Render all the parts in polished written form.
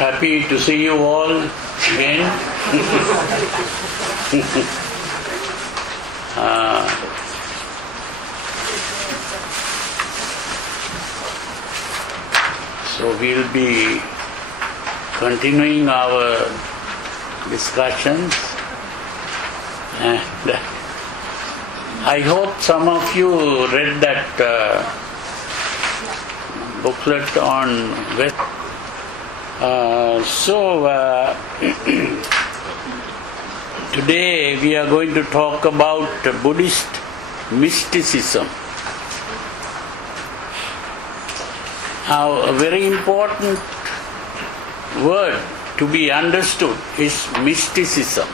Happy to see you all again. So we'll be continuing our discussions, and I hope some of you read that booklet on West. Today we are going to talk about Buddhist mysticism. Now, a very important word to be understood is mysticism.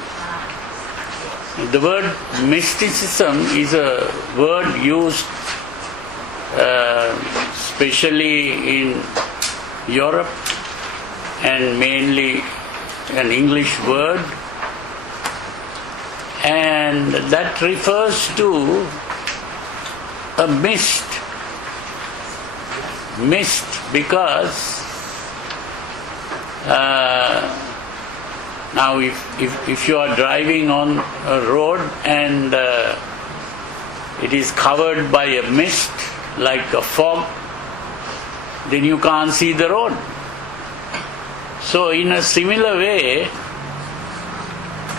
The word mysticism is a word used especially in Europe and mainly an English word, and that refers to a mist because now if you are driving on a road and it is covered by a mist like a fog, then you can't see the road. So in a similar way,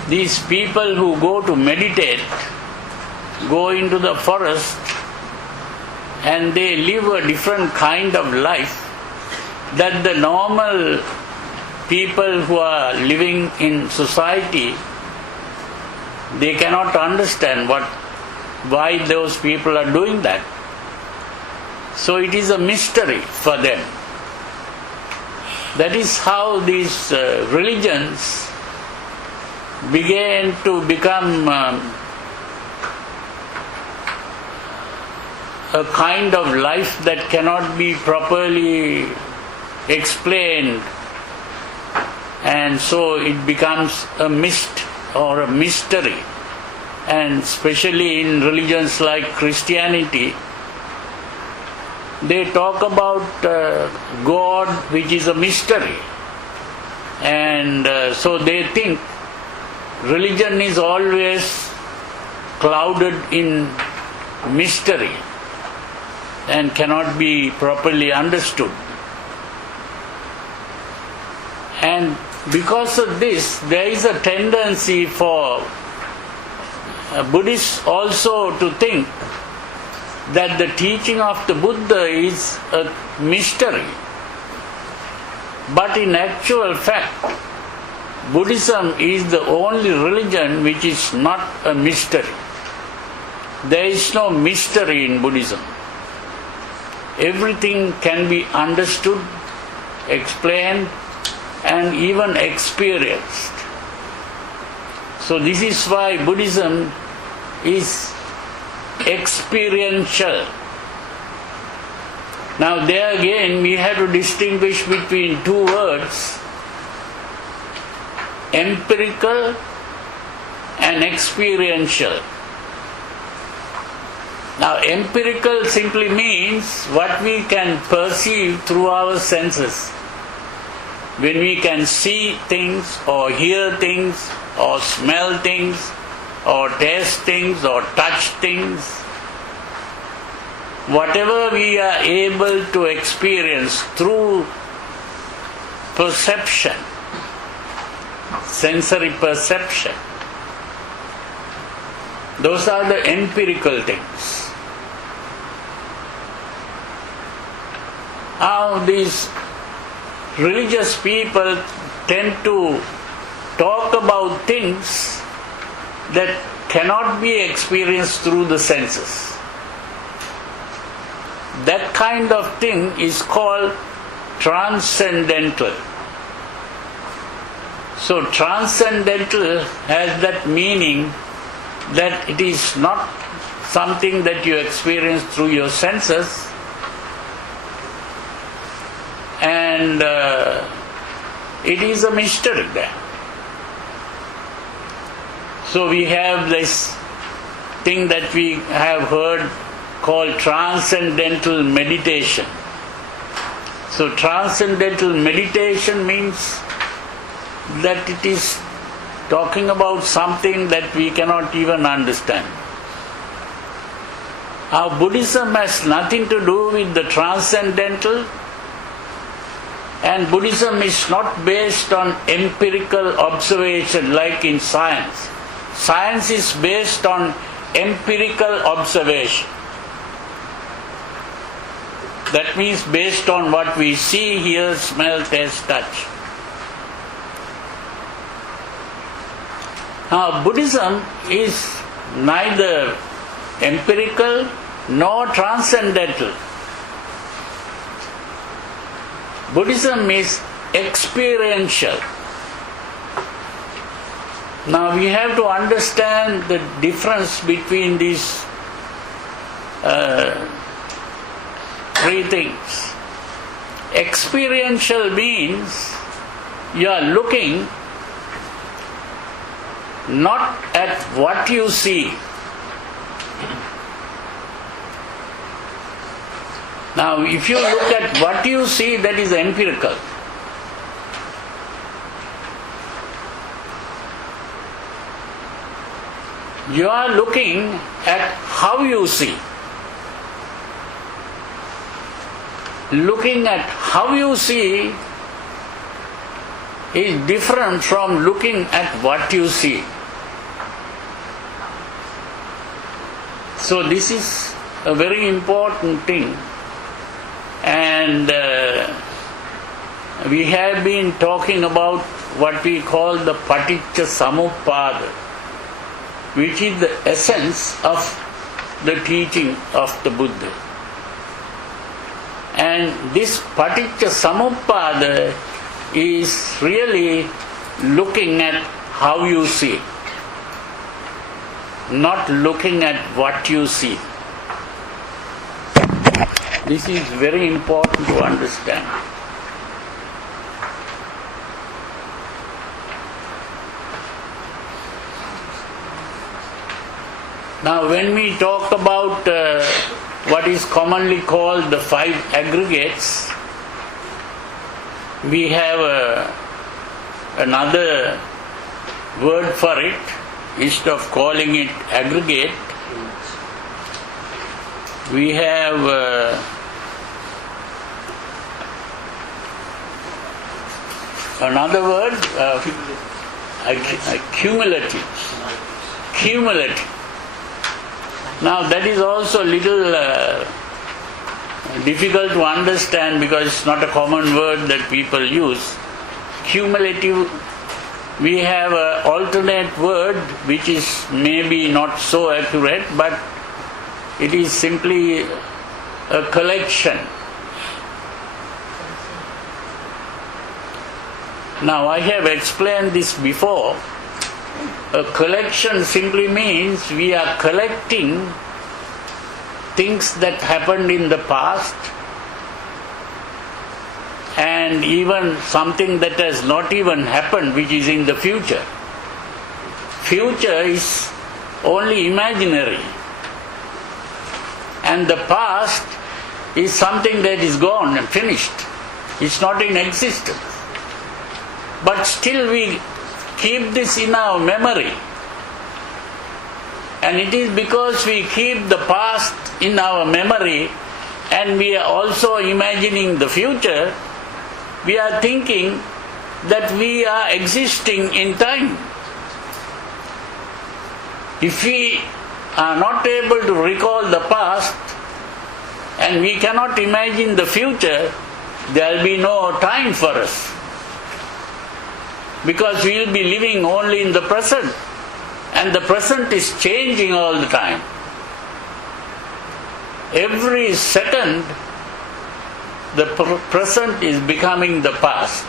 these people who go to meditate go into the forest and they live a different kind of life that the normal people who are living in society, they cannot understand why those people are doing that. So it is a mystery for them. That is how these religions began to become a kind of life that cannot be properly explained, and so it becomes a mist or a mystery. And especially in religions like Christianity, they talk about God, which is a mystery, and so they think religion is always clouded in mystery and cannot be properly understood. And because of this, there is a tendency for Buddhists also to think that the teaching of the Buddha is a mystery. But in actual fact, Buddhism is the only religion which is not a mystery. There is no mystery in Buddhism. Everything can be understood, explained, and even experienced. So this is why Buddhism is experiential. Now there again we have to distinguish between two words, empirical and experiential. Now empirical simply means what we can perceive through our senses. When we can see things or hear things or smell things or taste things or touch things, whatever we are able to experience through perception, sensory perception, those are the empirical things. Now these religious people tend to talk about things that cannot be experienced through the senses. That kind of thing is called transcendental. So transcendental has that meaning that it is not something that you experience through your senses, and it is a mystery there. So we have this thing that we have heard called transcendental meditation. So transcendental meditation means that it is talking about something that we cannot even understand. Our Buddhism has nothing to do with the transcendental, and Buddhism is not based on empirical observation like in science. Science is based on empirical observation. That means based on what we see, hear, smell, taste, touch. Now, Buddhism is neither empirical nor transcendental. Buddhism is experiential. Now we have to understand the difference between these three things. Experiential means you are looking not at what you see. Now, if you look at what you see, that is empirical. You are looking at how you see. Looking at how you see is different from looking at what you see. So this is a very important thing. And we have been talking about what we call the paticca samuppada, which is the essence of the teaching of the Buddha. And this paticca samuppada is really looking at how you see, not looking at what you see. This is very important to understand. Now, when we talk about what is commonly called the five aggregates, we have another word for it. Instead of calling it aggregate, we have another word, cumulative. Now that is also a little difficult to understand because it's not a common word that people use. Cumulative, we have an alternate word which is maybe not so accurate, but it is simply a collection. Now I have explained this before. A collection simply means we are collecting things that happened in the past and even something that has not even happened, which is in the future. Future is only imaginary, and the past is something that is gone and finished. It's not in existence. But still we keep this in our memory. And it is because we keep the past in our memory and we are also imagining the future, we are thinking that we are existing in time. If we are not able to recall the past and we cannot imagine the future, there will be no time for us. Because we will be living only in the present, and the present is changing all the time. Every second, the present is becoming the past.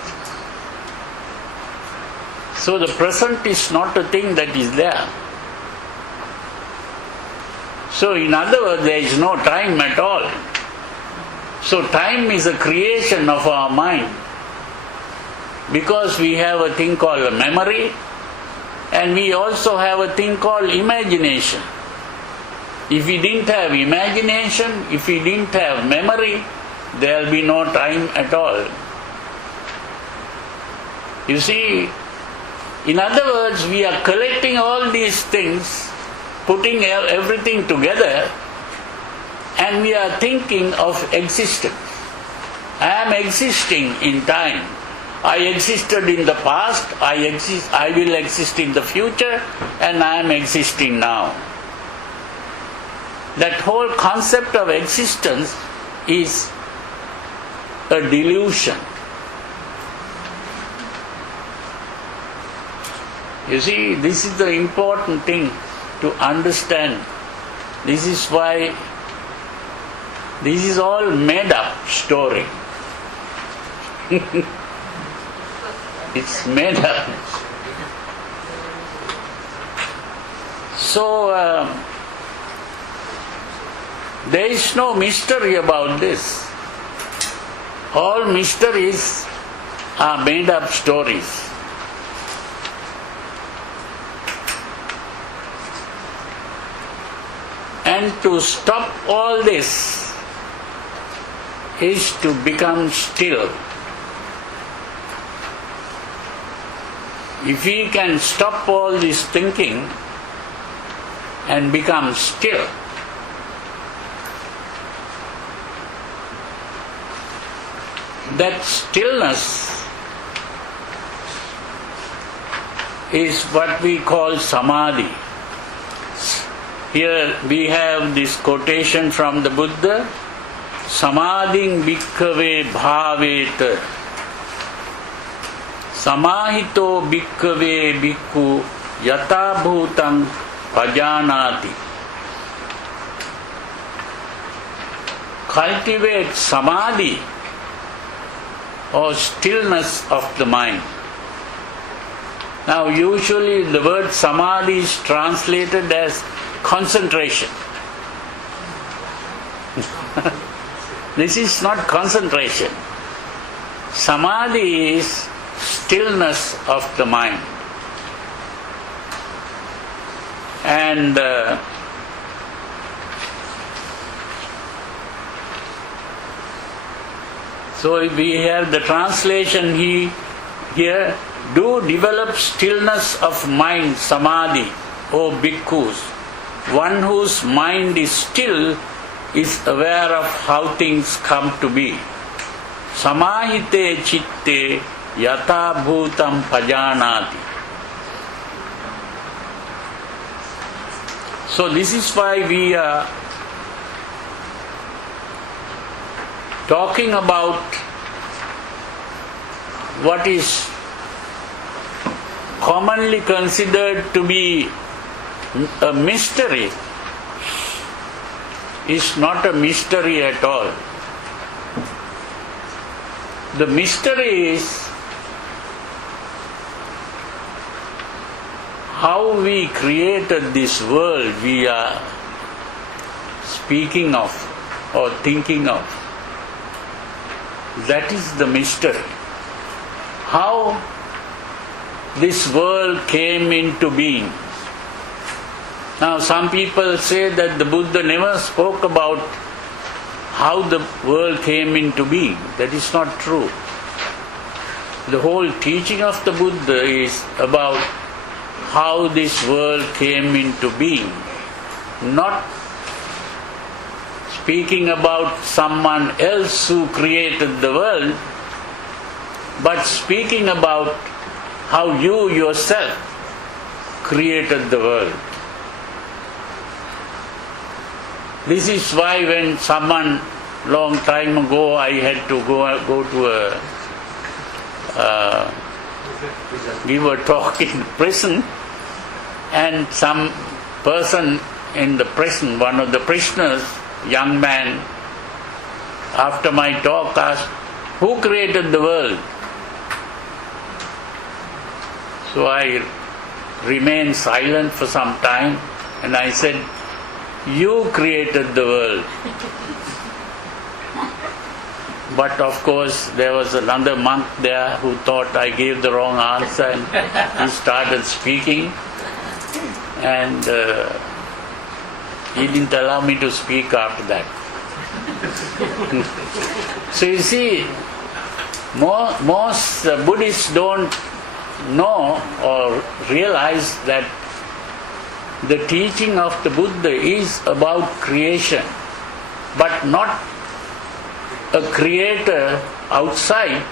So the present is not a thing that is there. So in other words, there is no time at all. So time is a creation of our mind. Because we have a thing called a memory, and we also have a thing called imagination. If we didn't have imagination, if we didn't have memory, there will be no time at all. You see, in other words, we are collecting all these things, putting everything together, and we are thinking of existence. I am existing in time. I existed in the past, I will exist in the future, and I am existing now. That whole concept of existence is a delusion. You see, this is the important thing to understand. This is why this is all made up story. It's made up. So, there is no mystery about this. All mysteries are made up stories. And to stop all this is to become still. If we can stop all this thinking and become still, that stillness is what we call Samadhi. Here we have this quotation from the Buddha, Samadhiṃ bhikkhave bhāveta, samahito bhikkhave bhikkhu yatā bhūtaṃ pajanāti. Cultivate Samadhi, or stillness of the mind. Now usually the word Samadhi is translated as concentration. This is not concentration. Samadhi is stillness of the mind. And so we have the translation here, do develop stillness of mind, Samadhi, O bhikkhus. One whose mind is still is aware of how things come to be. Samahite chitte yatā bhūtaṃ pajanāti. So this is why we are talking about what is commonly considered to be a mystery is not a mystery at all. The mystery is how we created this world we are speaking of or thinking of. That is the mystery. How this world came into being. Now some people say that the Buddha never spoke about how the world came into being. That is not true. The whole teaching of the Buddha is about how this world came into being, not speaking about someone else who created the world, but speaking about how you yourself created the world. This is why when someone long time ago I had to go to give a talk in prison, and some person in the prison, one of the prisoners, young man, after my talk asked, who created the world? So I remained silent for some time and I said, you created the world. But of course there was another monk there who thought I gave the wrong answer, and he started speaking, and he didn't allow me to speak after that. So you see, most Buddhists don't know or realize that the teaching of the Buddha is about creation, but not a creator outside,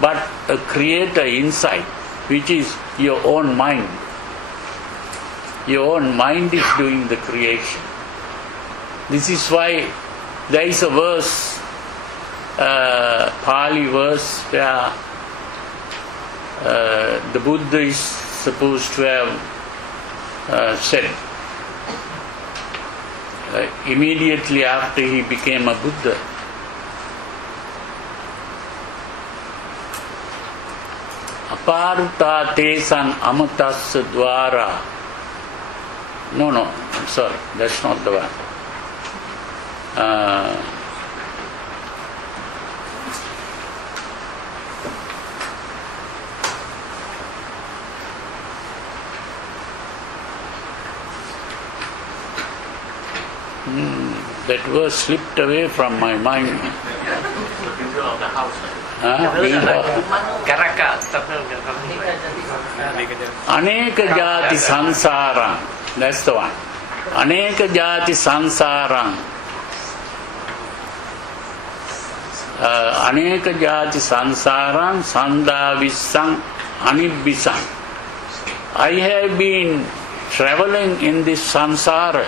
but a creator inside, which is your own mind. Your own mind is doing the creation. This is why there is a verse, Pali verse, where the Buddha is supposed to have said, immediately after he became a Buddha, aparuta tesan amatasya dwara. No, I'm sorry, that's not the one. That verse slipped away from my mind. Aneka jati sansarang. That's the one. Aneka jati sansarang. Aneka jati sansarang sandavisang anibisang. I have been traveling in this sansara,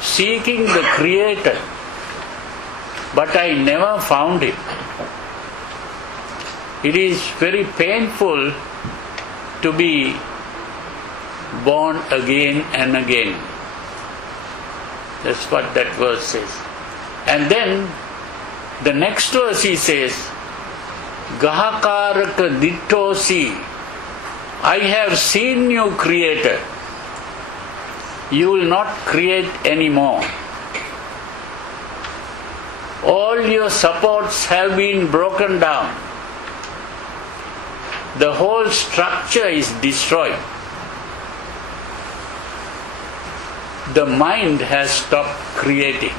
seeking the Creator, but I never found Him. It is very painful to be born again and again. That's what that verse says. And then the next verse he says, Gahakaraka dittosi, I have seen you, Creator. You will not create anymore. All your supports have been broken down. The whole structure is destroyed. The mind has stopped creating.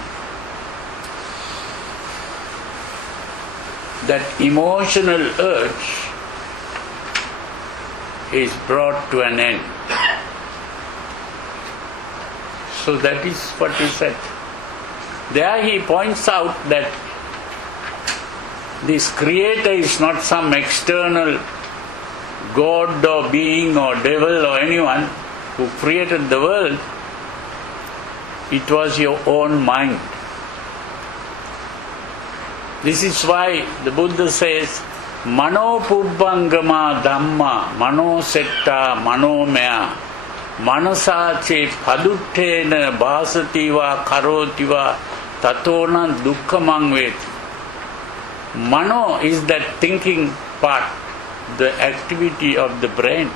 That emotional urge is brought to an end. So that is what he said. There he points out that this Creator is not some external God or being or devil or anyone who created the world. It was your own mind. This is why the Buddha says, Mano pubbangama dhamma, mano setta manomaya, manasache paduttena bhasativa karotiva tatona dukkhamang veti. Mano is that thinking part, the activity of the brain,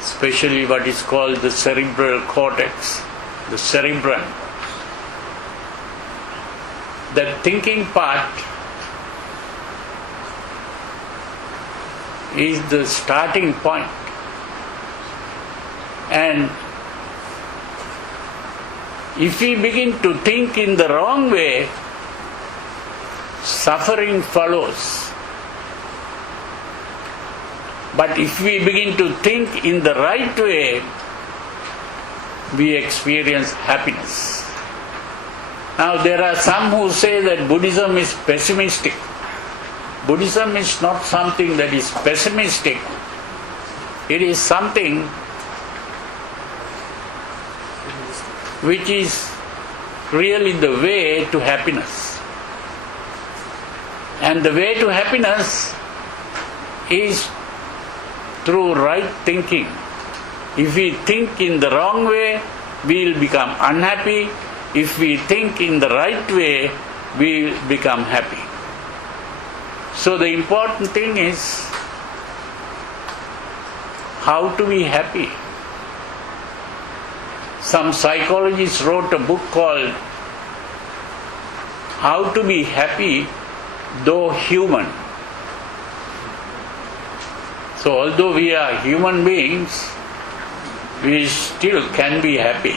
especially what is called the cerebral cortex, the cerebrum. That thinking part is the starting point. And if we begin to think in the wrong way, suffering follows. But if we begin to think in the right way, we experience happiness. Now there are some who say that Buddhism is pessimistic. Buddhism is not something that is pessimistic. It is something which is really the way to happiness. And the way to happiness is through right thinking. If we think in the wrong way, we will become unhappy. If we think in the right way, we will become happy. So the important thing is how to be happy. Some psychologists wrote a book called How to Be Happy Though Human. So although we are human beings, we still can be happy.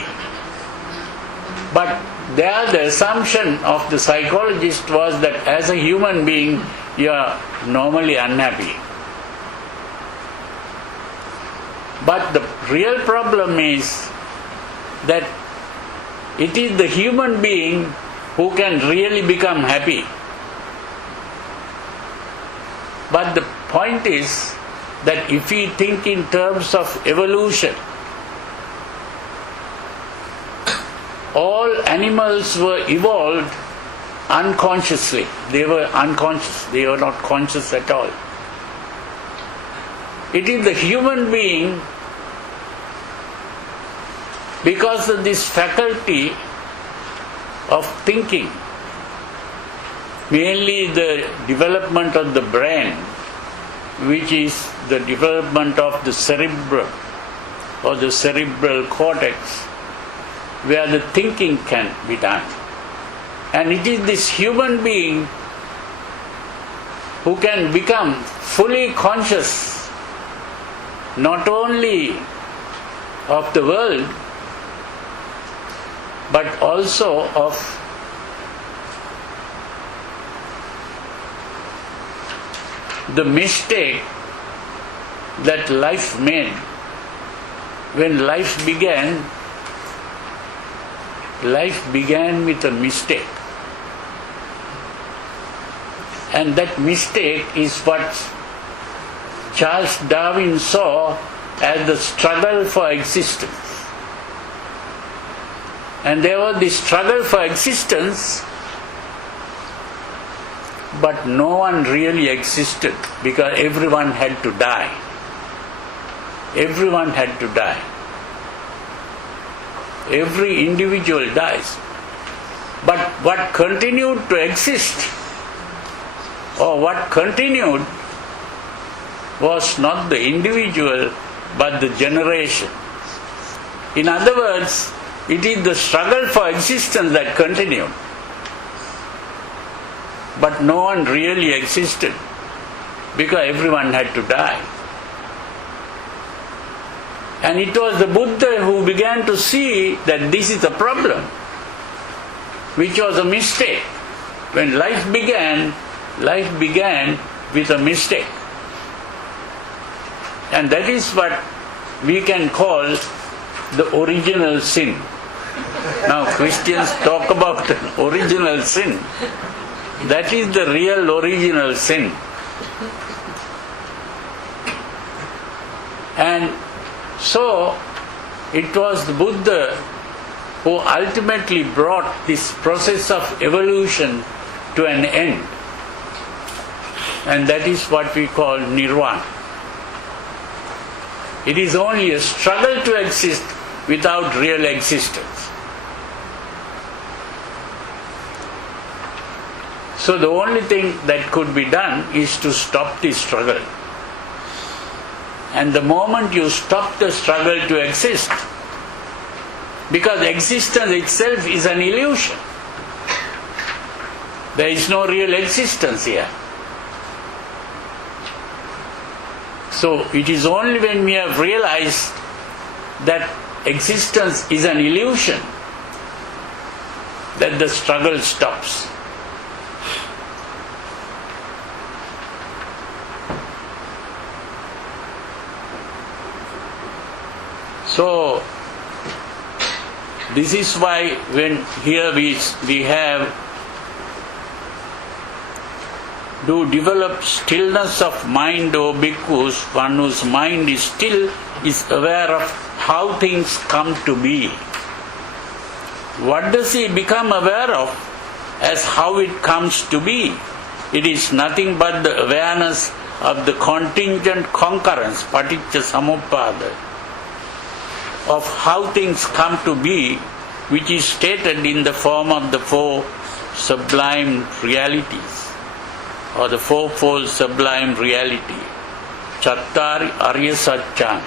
But there the assumption of the psychologist was that as a human being you are normally unhappy. But the real problem is that it is the human being who can really become happy. But the point is that if we think in terms of evolution, all animals were evolved unconsciously. They were unconscious. They were not conscious at all. It is the human being, because of this faculty of thinking, mainly the development of the brain, which is the development of the cerebrum or the cerebral cortex, where the thinking can be done. And it is this human being who can become fully conscious not only of the world but also of the mistake that life made. When life began with a mistake. And that mistake is what Charles Darwin saw as the struggle for existence. And there was this struggle for existence, but no one really existed because everyone had to die. Everyone had to die. Every individual dies. But what continued to exist, or what continued, was not the individual but the generation. In other words, it is the struggle for existence that continued. But no one really existed because everyone had to die. And it was the Buddha who began to see that this is a problem, which was a mistake. When life began with a mistake. And that is what we can call the original sin. Now Christians talk about an original sin. That is the real original sin. And so it was the Buddha who ultimately brought this process of evolution to an end. And that is what we call nirvana. It is only a struggle to exist without real existence. So the only thing that could be done is to stop the struggle. And the moment you stop the struggle to exist, because existence itself is an illusion. There is no real existence here. So it is only when we have realized that existence is an illusion that the struggle stops. So this is why when here we have to develop stillness of mind, O bhikkhus, one whose mind is still is aware of how things come to be. What does he become aware of as how it comes to be? It is nothing but the awareness of the contingent concurrence, paticca samuppada, of how things come to be, which is stated in the form of the four sublime realities, or the fourfold sublime reality, Chattari Arya Satchan.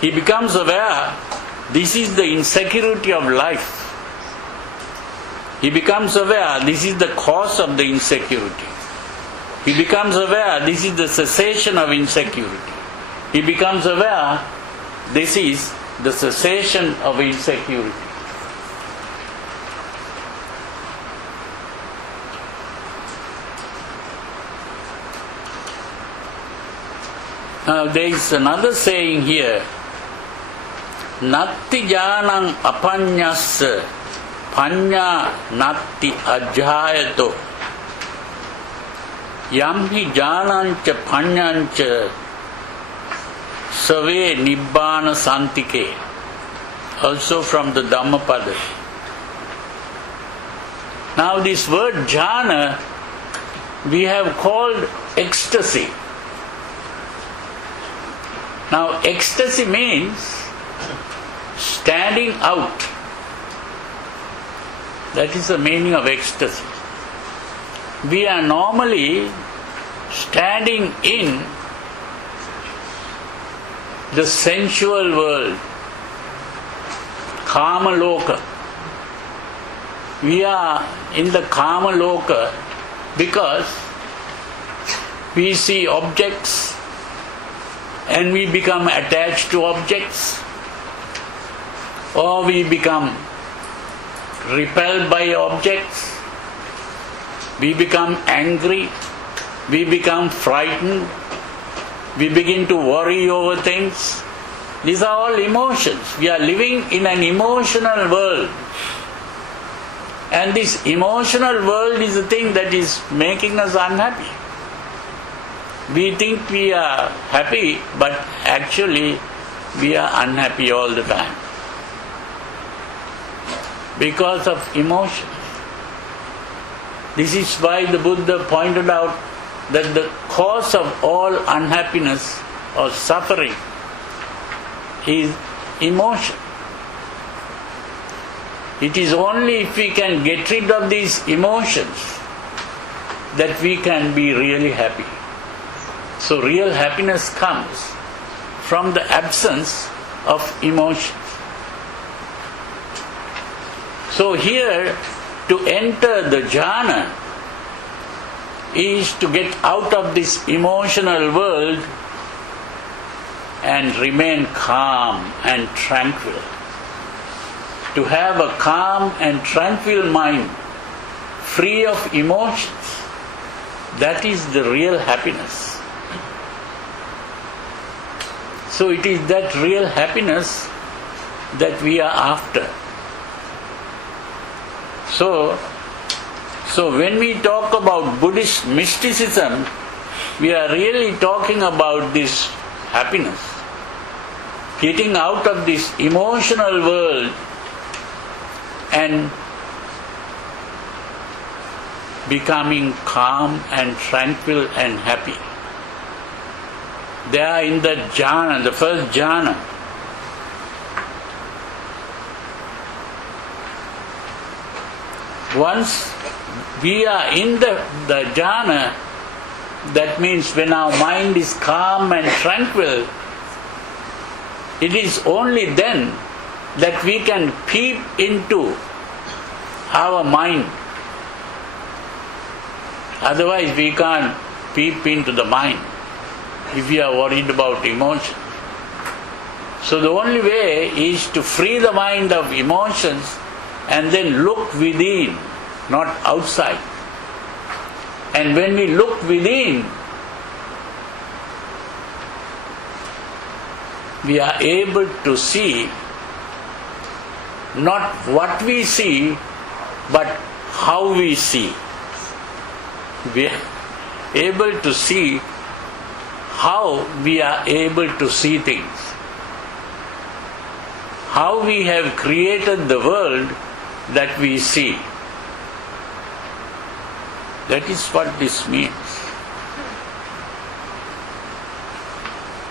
He becomes aware this is the insecurity of life. He becomes aware this is the cause of the insecurity. He becomes aware this is the cessation of insecurity. He becomes aware this is the cessation of insecurity. Now there is another saying here, Natti jnanam apanyasya panya natti ajhayato yamhi jnanancha panyancha save nibbana santike. Also from the Dhammapada. Now this word jhana we have called ecstasy. Now ecstasy means standing out. That is the meaning of ecstasy. We are normally standing in the sensual world, Kama Loka. We are in the Kama Loka because we see objects and we become attached to objects, or we become repelled by objects, we become angry, we become frightened, we begin to worry over things. These are all emotions. We are living in an emotional world. And this emotional world is the thing that is making us unhappy. We think we are happy, but actually we are unhappy all the time. Because of emotion. This is why the Buddha pointed out that the cause of all unhappiness or suffering is emotion. It is only if we can get rid of these emotions that we can be really happy. So real happiness comes from the absence of emotions. So here, to enter the jhana is to get out of this emotional world and remain calm and tranquil. To have a calm and tranquil mind, free of emotions, that is the real happiness. So it is that real happiness that we are after. So when we talk about Buddhist mysticism, we are really talking about this happiness. Getting out of this emotional world and becoming calm and tranquil and happy. They are in the jhana, the first jhana. Once we are in the jhana, that means when our mind is calm and tranquil, it is only then that we can peep into our mind. Otherwise we can't peep into the mind if we are worried about emotion. So the only way is to free the mind of emotions and then look within, not outside. And when we look within, we are able to see not what we see, but how we see. We are able to see how we are able to see things. How we have created the world that we see. That is what this means.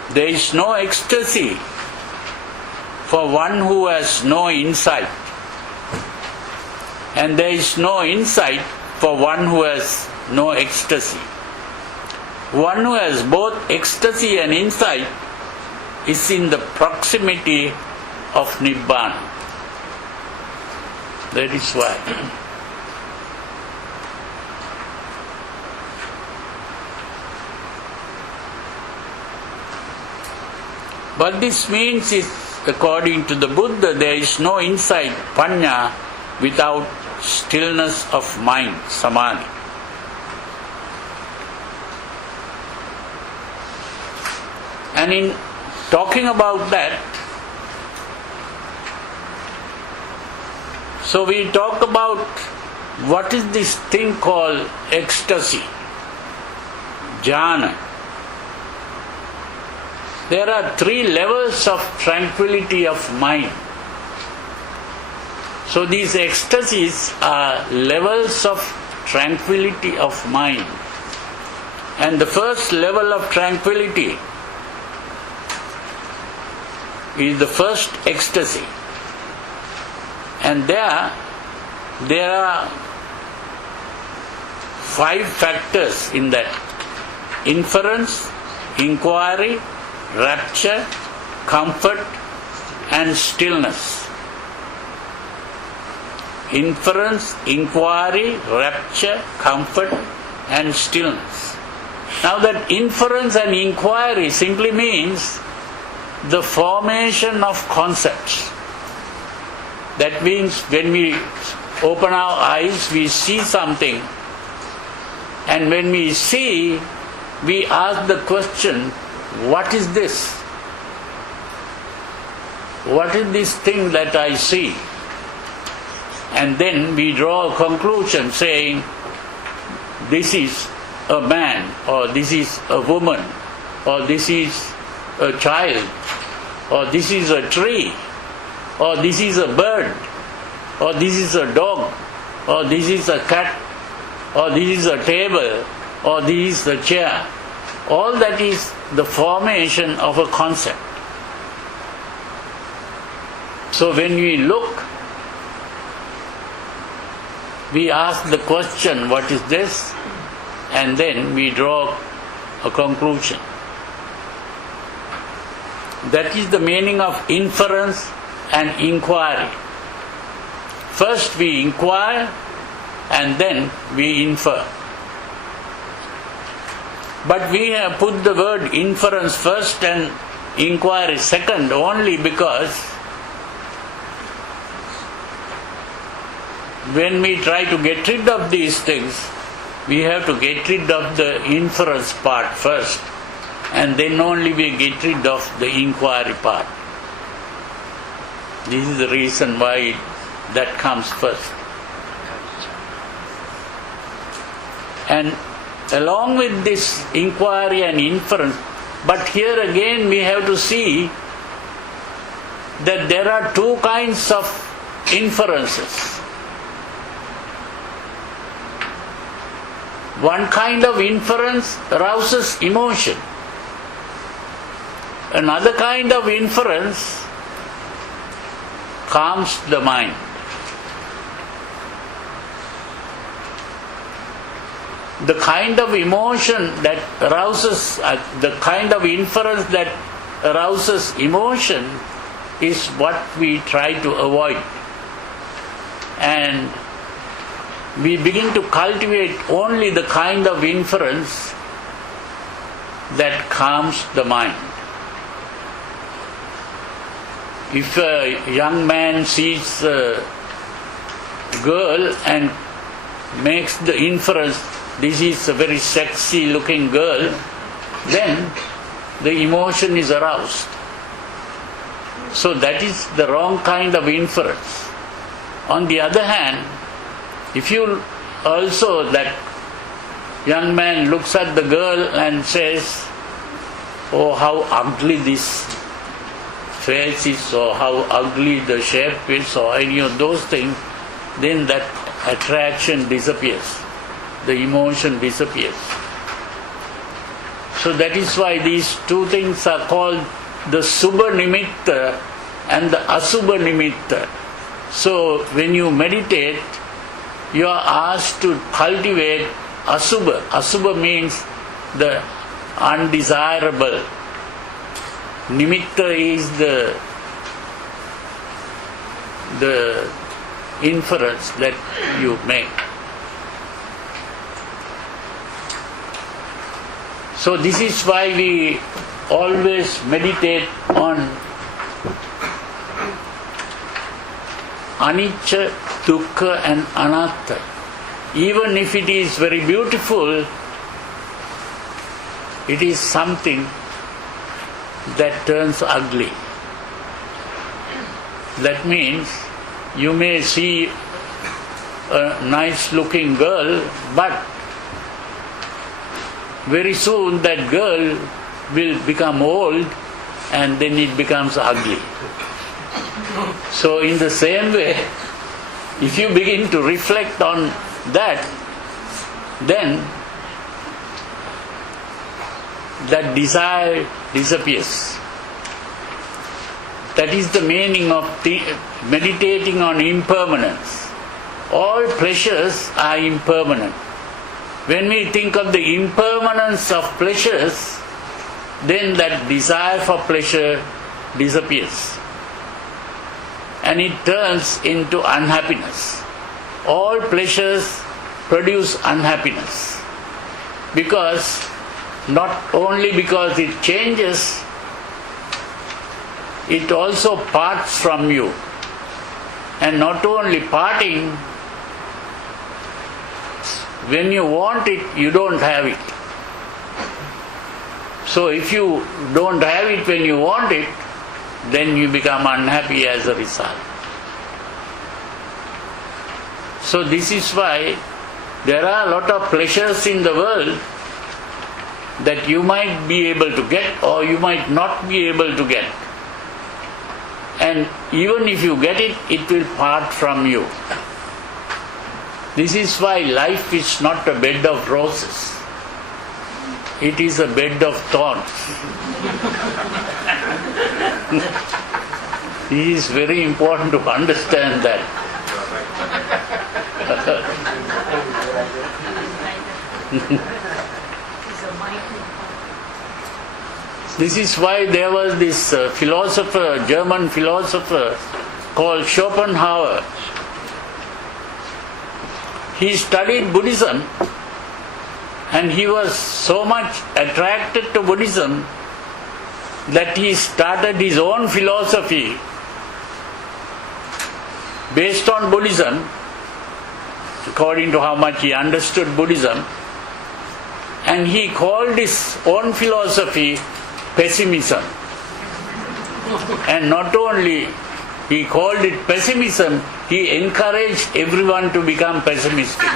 There is no ecstasy for one who has no insight. And there is no insight for one who has no ecstasy. One who has both ecstasy and insight is in the proximity of Nibbana. That is why. What this means is, according to the Buddha, there is no insight, panya, without stillness of mind, Samadhi. And in talking about that, so we talk about what is this thing called ecstasy, Jhana. There are 3 levels of tranquility of mind. So these ecstasies are levels of tranquility of mind. And the first level of tranquility is the first ecstasy. And there are 5 factors in that: inference, inquiry, rapture, comfort, and stillness. Inference, inquiry, rapture, comfort, and stillness. Now that inference and inquiry simply means the formation of concepts. That means when we open our eyes, we see something, and when we see, we ask the question, what is this? What is this thing that I see? And then we draw a conclusion saying, this is a man, or this is a woman, or this is a child, or this is a tree, or this is a bird, or this is a dog, or this is a cat, or this is a table, or this is a chair. All that is the formation of a concept. So when we look, we ask the question, what is this? And then we draw a conclusion. That is the meaning of inference and inquiry. First we inquire and then we infer. But we have put the word inference first and inquiry second only because when we try to get rid of these things, we have to get rid of the inference part first, and then only we get rid of the inquiry part. This is the reason why that comes first. And along with this inquiry and inference, but here again we have to see that there are 2 kinds of inferences. One kind of inference arouses emotion. Another kind of inference calms the mind. The kind of emotion that arouses, the kind of inference that arouses emotion is what we try to avoid. And we begin to cultivate only the kind of inference that calms the mind. If a young man sees a girl and makes the inference, this is a very sexy looking girl, then the emotion is aroused. So that is the wrong kind of inference. On the other hand, if you also, that young man looks at the girl and says, oh, how ugly this face is, or how ugly the shape is, or any of those things, then that attraction disappears. The emotion disappears. So that is why these 2 things are called the Subha Nimitta and the Asubha Nimitta. So when you meditate, you are asked to cultivate Asubha. Asubha means the undesirable. Nimitta is the inference that you make. So this is why we always meditate on anicca, dukkha and anatta. Even if it is very beautiful, it is something that turns ugly. That means you may see a nice looking girl, but very soon that girl will become old and then it becomes ugly. So in the same way, if you begin to reflect on that, then that desire disappears. That is the meaning of meditating on impermanence. All pleasures are impermanent. When we think of the impermanence of pleasures, then that desire for pleasure disappears. And it turns into unhappiness. All pleasures produce unhappiness. Because, not only because it changes, it also parts from you. And not only parting, when you want it, you don't have it. So if you don't have it when you want it, then you become unhappy as a result. So this is why there are a lot of pleasures in the world that you might be able to get or you might not be able to get. And even if you get it, it will part from you. This is why life is not a bed of roses. It is a bed of thorns. It is very important to understand that. This is why there was this philosopher, German philosopher called Schopenhauer. He studied Buddhism and he was so much attracted to Buddhism that he started his own philosophy based on Buddhism, according to how much he understood Buddhism, and he called his own philosophy pessimism. And not only he called it pessimism, he encouraged everyone to become pessimistic.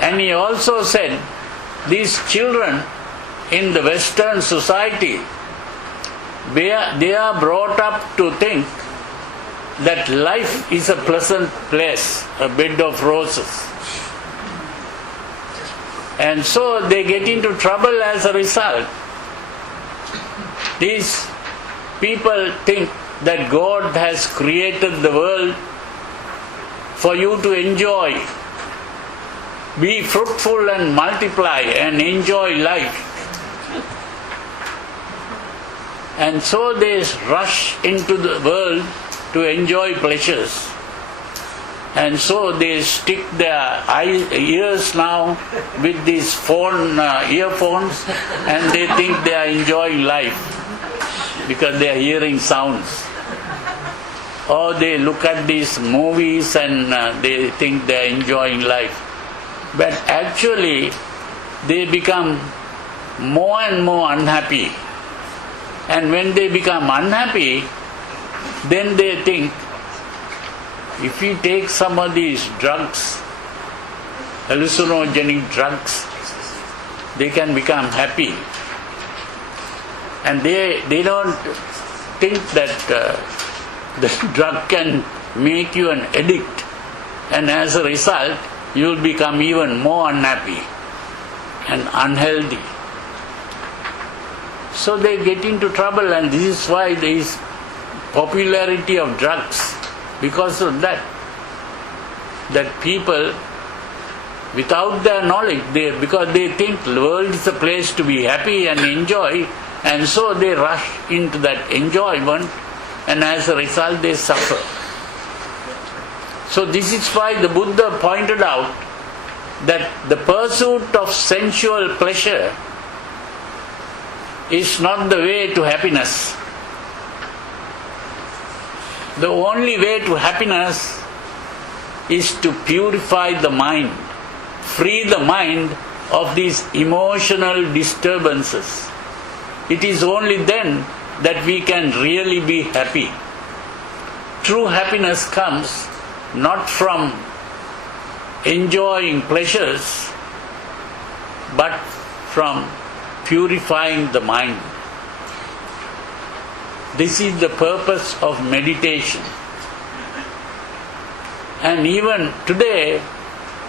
And he also said, these children in the Western society, they are brought up to think that life is a pleasant place, a bed of roses. And so they get into trouble as a result. These people think that God has created the world for you to enjoy. Be fruitful and multiply and enjoy life. And so they rush into the world to enjoy pleasures. And so they stick their ears now with these earphones and they think they are enjoying life because they are hearing sounds. Or they look at these movies and they think they are enjoying life. But actually they become more and more unhappy. And when they become unhappy, then they think, if we take some of these drugs, hallucinogenic drugs, they can become happy. And they don't think that the drug can make you an addict. And as a result, you will become even more unhappy and unhealthy. So they get into trouble, and this is why there is popularity of drugs. Because of that people, without their knowledge, because they think the world is a place to be happy and enjoy, and so they rush into that enjoyment, and as a result they suffer. So this is why the Buddha pointed out that the pursuit of sensual pleasure is not the way to happiness. The only way to happiness is to purify the mind, free the mind of these emotional disturbances. it is only then that we can really be happy. True happiness comes not from enjoying pleasures, but from purifying the mind. This is the purpose of meditation. And even today,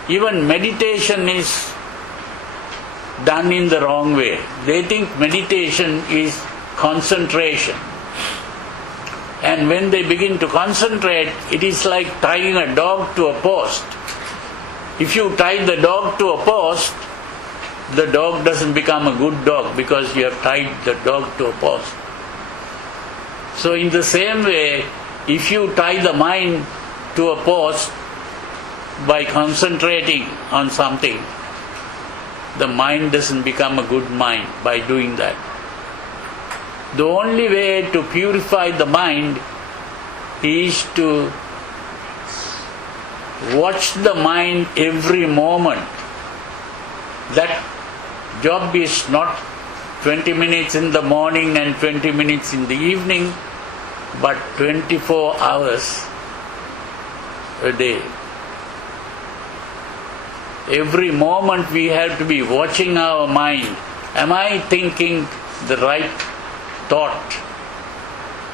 even meditation is done in the wrong way. They think meditation is concentration. And when they begin to concentrate, it is like tying a dog to a post. If you tie the dog to a post, the dog doesn't become a good dog because you have tied the dog to a post. So in the same way, if you tie the mind to a post by concentrating on something, the mind doesn't become a good mind by doing that. The only way to purify the mind is to watch the mind every moment. That job is not 20 minutes in the morning and 20 minutes in the evening, but 24 hours a day. Every moment we have to be watching our mind. Am I thinking the right thought,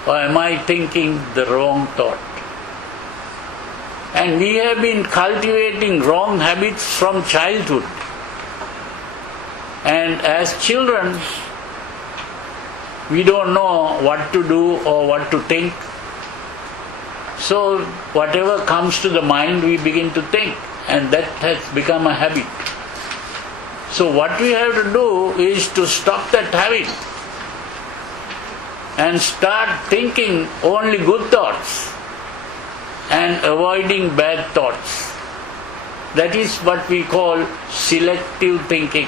or am I thinking the wrong thought? And we have been cultivating wrong habits from childhood. And as children, we don't know what to do or what to think. So whatever comes to the mind, we begin to think, and that has become a habit. So what we have to do is to stop that habit and start thinking only good thoughts and avoiding bad thoughts. That is what we call selective thinking.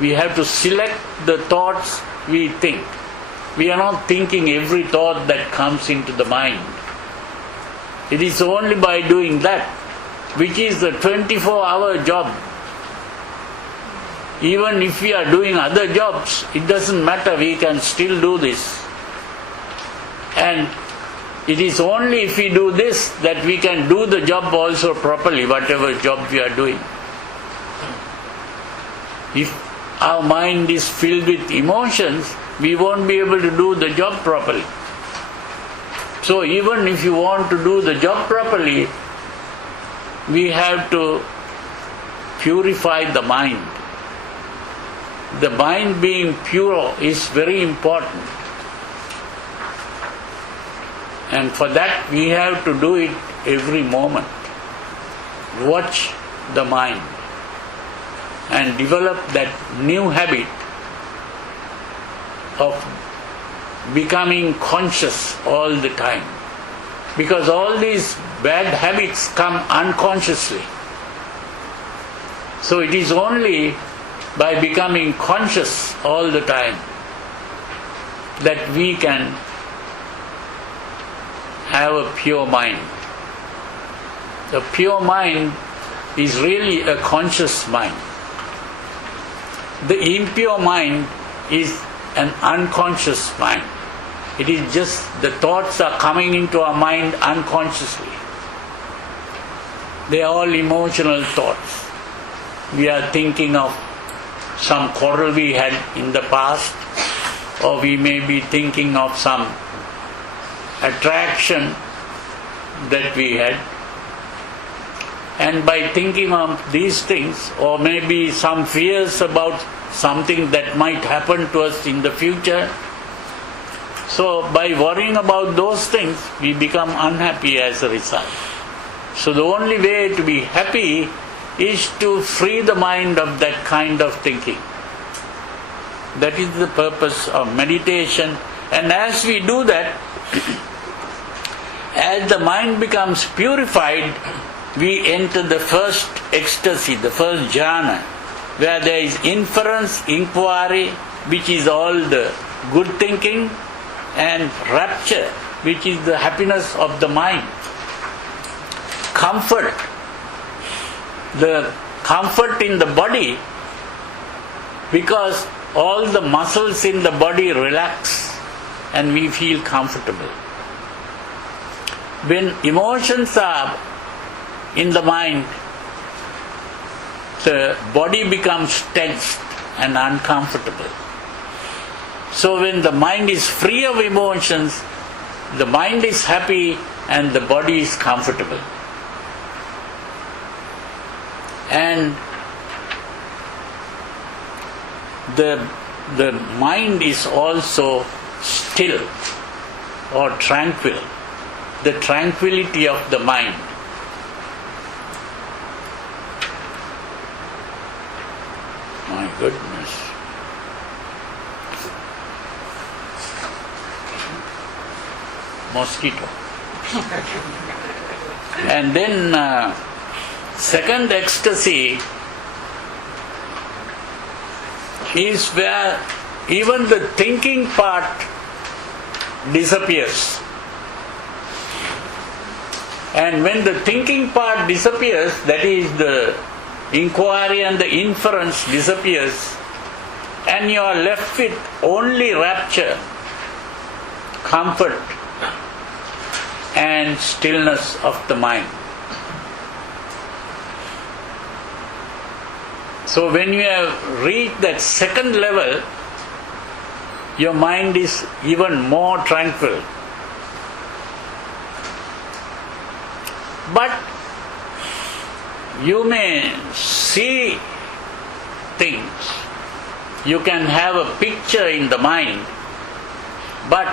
We have to select the thoughts we think. We are not thinking every thought that comes into the mind. It is only by doing that, which is the 24-hour job. Even if we are doing other jobs, it doesn't matter, we can still do this. And it is only if we do this that we can do the job also properly, whatever job we are doing. If our mind is filled with emotions, we won't be able to do the job properly. So even if you want to do the job properly, we have to purify the mind. The mind being pure is very important. And for that we have to do it every moment. Watch the mind and develop that new habit of becoming conscious all the time. Because all these bad habits come unconsciously. So it is only by becoming conscious all the time that we can have a pure mind. The pure mind is really a conscious mind. The impure mind is an unconscious mind. It is just the thoughts are coming into our mind unconsciously. They are all emotional thoughts. We are thinking of some quarrel we had in the past, or we may be thinking of some attraction that we had. And by thinking of these things, or maybe some fears about something that might happen to us in the future, so by worrying about those things, we become unhappy as a result. So the only way to be happy is to free the mind of that kind of thinking. That is the purpose of meditation. And as we do that, as the mind becomes purified, we enter the first ecstasy, the first jhana, where there is inference, inquiry, which is all the good thinking, and rapture, which is the happiness of the mind. Comfort, the comfort in the body, because all the muscles in the body relax and we feel comfortable. When emotions are in the mind, the body becomes tensed and uncomfortable. So when the mind is free of emotions, the mind is happy and the body is comfortable. And the mind is also still or tranquil. The tranquility of the mind. My goodness. Mosquito. And then second ecstasy is where even the thinking part disappears. And when the thinking part disappears, that is the inquiry and the inference disappears, and you are left with only rapture, comfort and stillness of the mind. So when you have reached that second level, your mind is even more tranquil. But you may see things, you can have a picture in the mind, but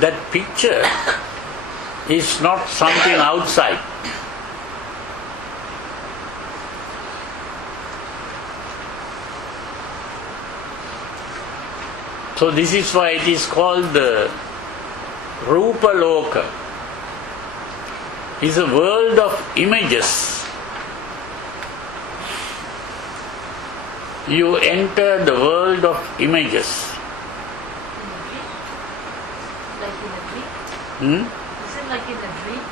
that picture is not something outside. So this is why it is called the Rupa Loka. It's a world of images. You enter the world of images. Like in a dream? Is it like in a dream?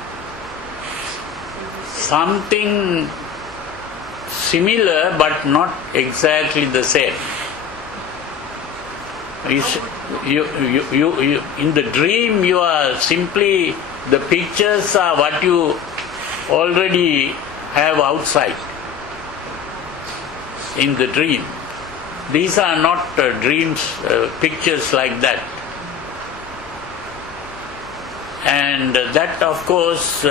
Something similar but not exactly the same. You, in the dream you are simply, the pictures are what you already have outside in the dream. These are not dreams, pictures like that. And that of course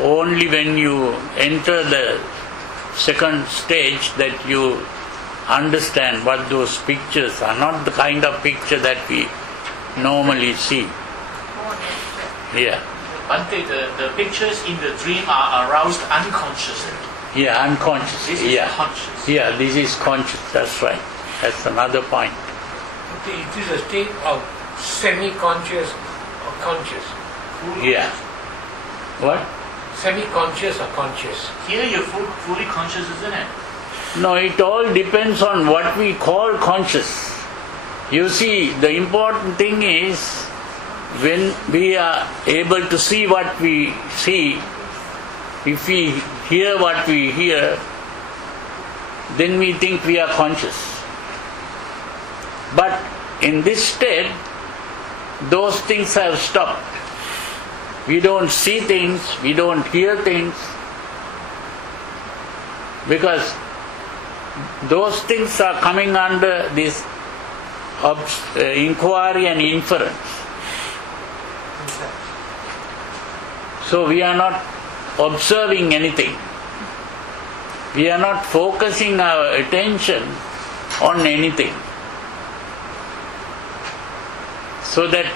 only when you enter the second stage that you understand what those pictures are, not the kind of picture that we normally see. Yeah. Bhante, the pictures in the dream are aroused unconsciously. Yeah, unconscious. This is conscious. Yeah, this is conscious, that's right. That's another point. It is a state of semi-conscious or conscious. Yeah. What? Semi-conscious or conscious. Here you're fully conscious, isn't it? No, it all depends on what we call conscious. You see, the important thing is when we are able to see what we see, if we hear what we hear, then we think we are conscious. But in this state, those things have stopped. We don't see things, we don't hear things, because those things are coming under this inquiry and inference. So we are not observing anything. We are not focusing our attention on anything. So that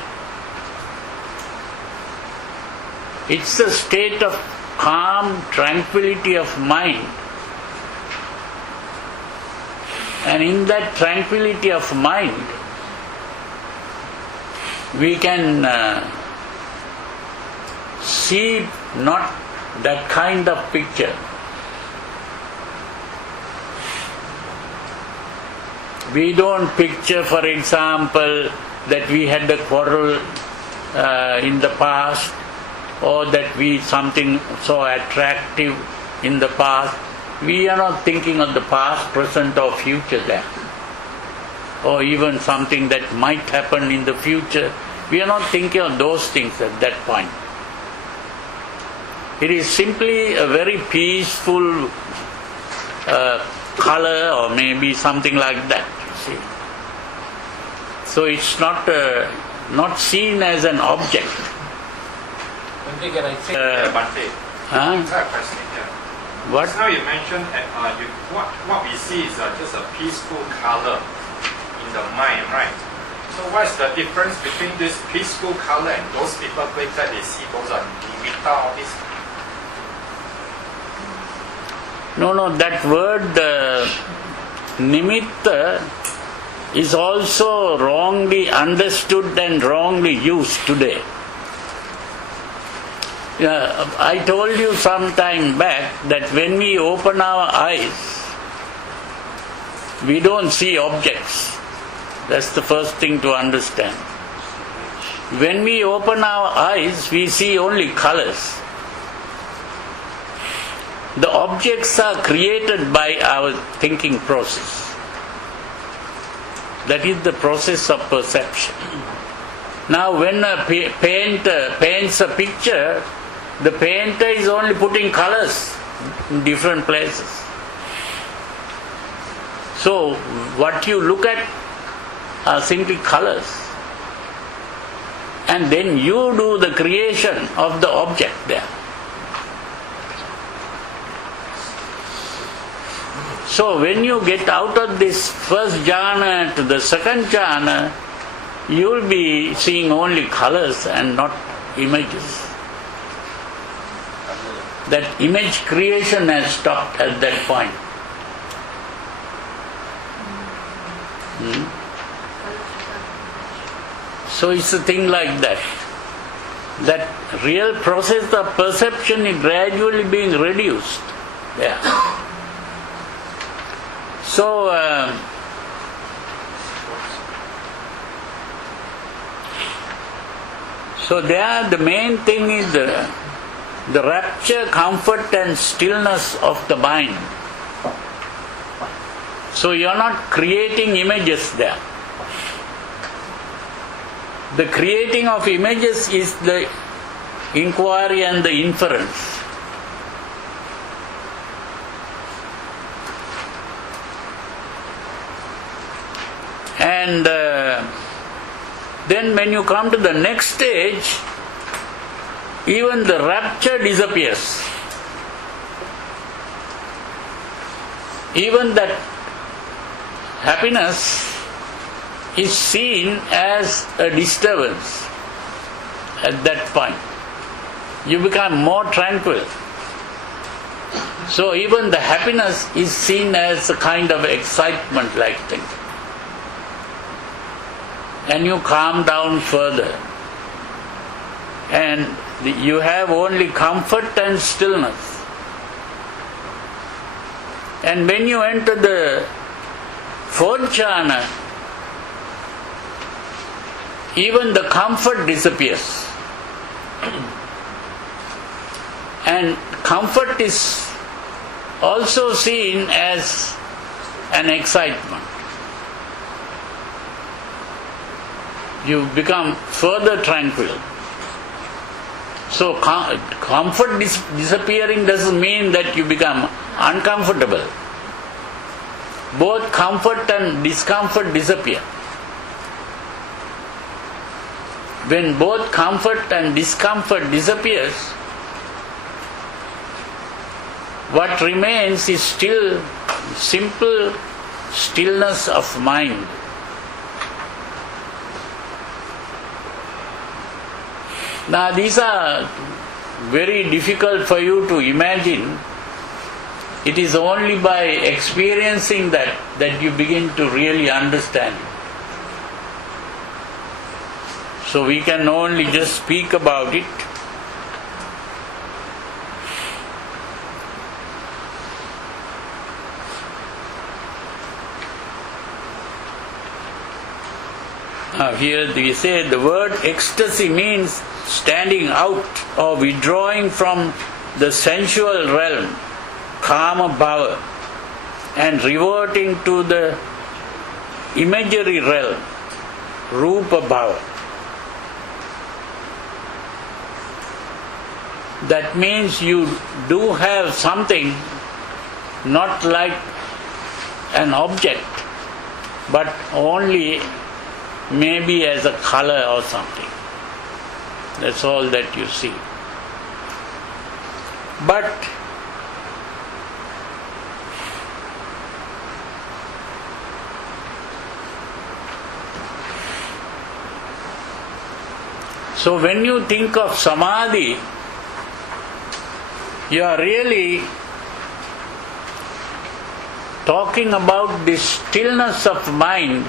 it's a state of calm, tranquility of mind. And in that tranquility of mind, we can see not that kind of picture. We don't picture, for example, that we had a quarrel in the past, or that we something so attractive in the past. We are not thinking of the past, present or future there. Or even something that might happen in the future. We are not thinking of those things at that point. It is simply a very peaceful color or maybe something like that. See? So it's not seen as an object. Bhante, can I say? Bhante, Huh? I have a question here. What? Just now you mentioned what we see is just a peaceful color in the mind, right? So what's the difference between this peaceful color and those people think that they see those are nimitta, all this? No, that word nimitta is also wrongly understood and wrongly used today. I told you some time back that when we open our eyes, we don't see objects. That's the first thing to understand. When we open our eyes, we see only colors. The objects are created by our thinking process. That is the process of perception. Now when a painter paints a picture, the painter is only putting colors in different places. So what you look at are simply colors. And then you do the creation of the object there. So when you get out of this first jhana to the second jhana, you will be seeing only colors and not images. That image creation has stopped at that point. So it's a thing like that. That real process of perception is gradually being reduced. Yeah. So there the main thing is the rapture, comfort and stillness of the mind. So you are not creating images there. The creating of images is the inquiry and the inference. And then when you come to the next stage, even the rapture disappears. Even that happiness is seen as a disturbance at that point. You become more tranquil. So even the happiness is seen as a kind of excitement like thing. And you calm down further. And you have only comfort and stillness. And when you enter the fourth jhana, even the comfort disappears. And comfort is also seen as an excitement. You become further tranquil. So comfort disappearing doesn't mean that you become uncomfortable. Both comfort and discomfort disappear. When both comfort and discomfort disappears, what remains is still simple stillness of mind. Now these are very difficult for you to imagine. It is only by experiencing that you begin to really understand. So we can only just speak about it. Here we say the word ecstasy means standing out or withdrawing from the sensual realm kama bhava and reverting to the imagery realm, rupa bhava. That means you do have something not like an object, but only maybe as a color or something. That's all that you see. But so when you think of Samadhi, you are really talking about this stillness of mind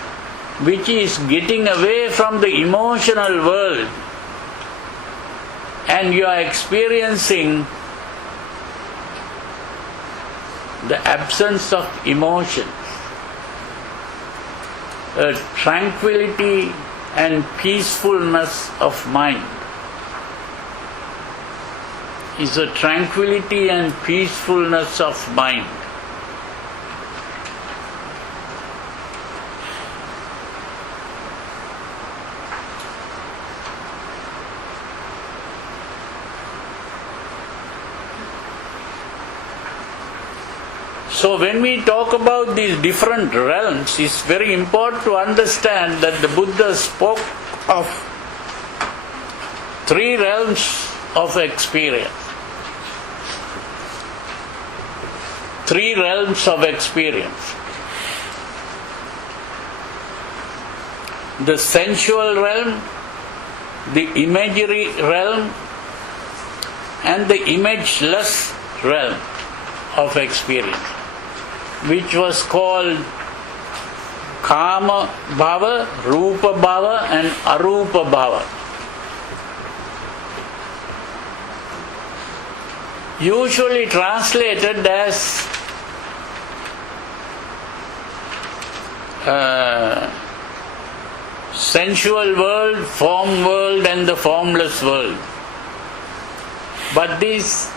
which is getting away from the emotional world, and you are experiencing the absence of emotion, a tranquility and peacefulness of mind. Is a tranquility and peacefulness of mind. So when we talk about these different realms, it's very important to understand that the Buddha spoke of three realms of experience. Three realms of experience. The sensual realm, the imagery realm, and the imageless realm of experience, which was called Kama Bhava, Rupa Bhava, and Arupa Bhava. Usually translated as sensual world, form world, and the formless world. But these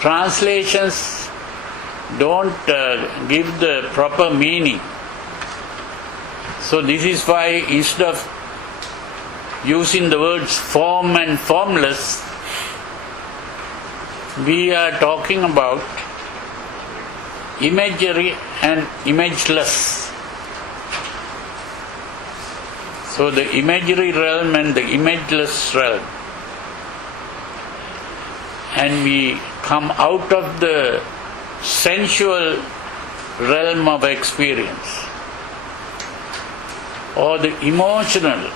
translations don't give the proper meaning. So this is why instead of using the words form and formless, we are talking about imagery and imageless. So the imagery realm and the imageless realm. And we come out of the sensual realm of experience, or the emotional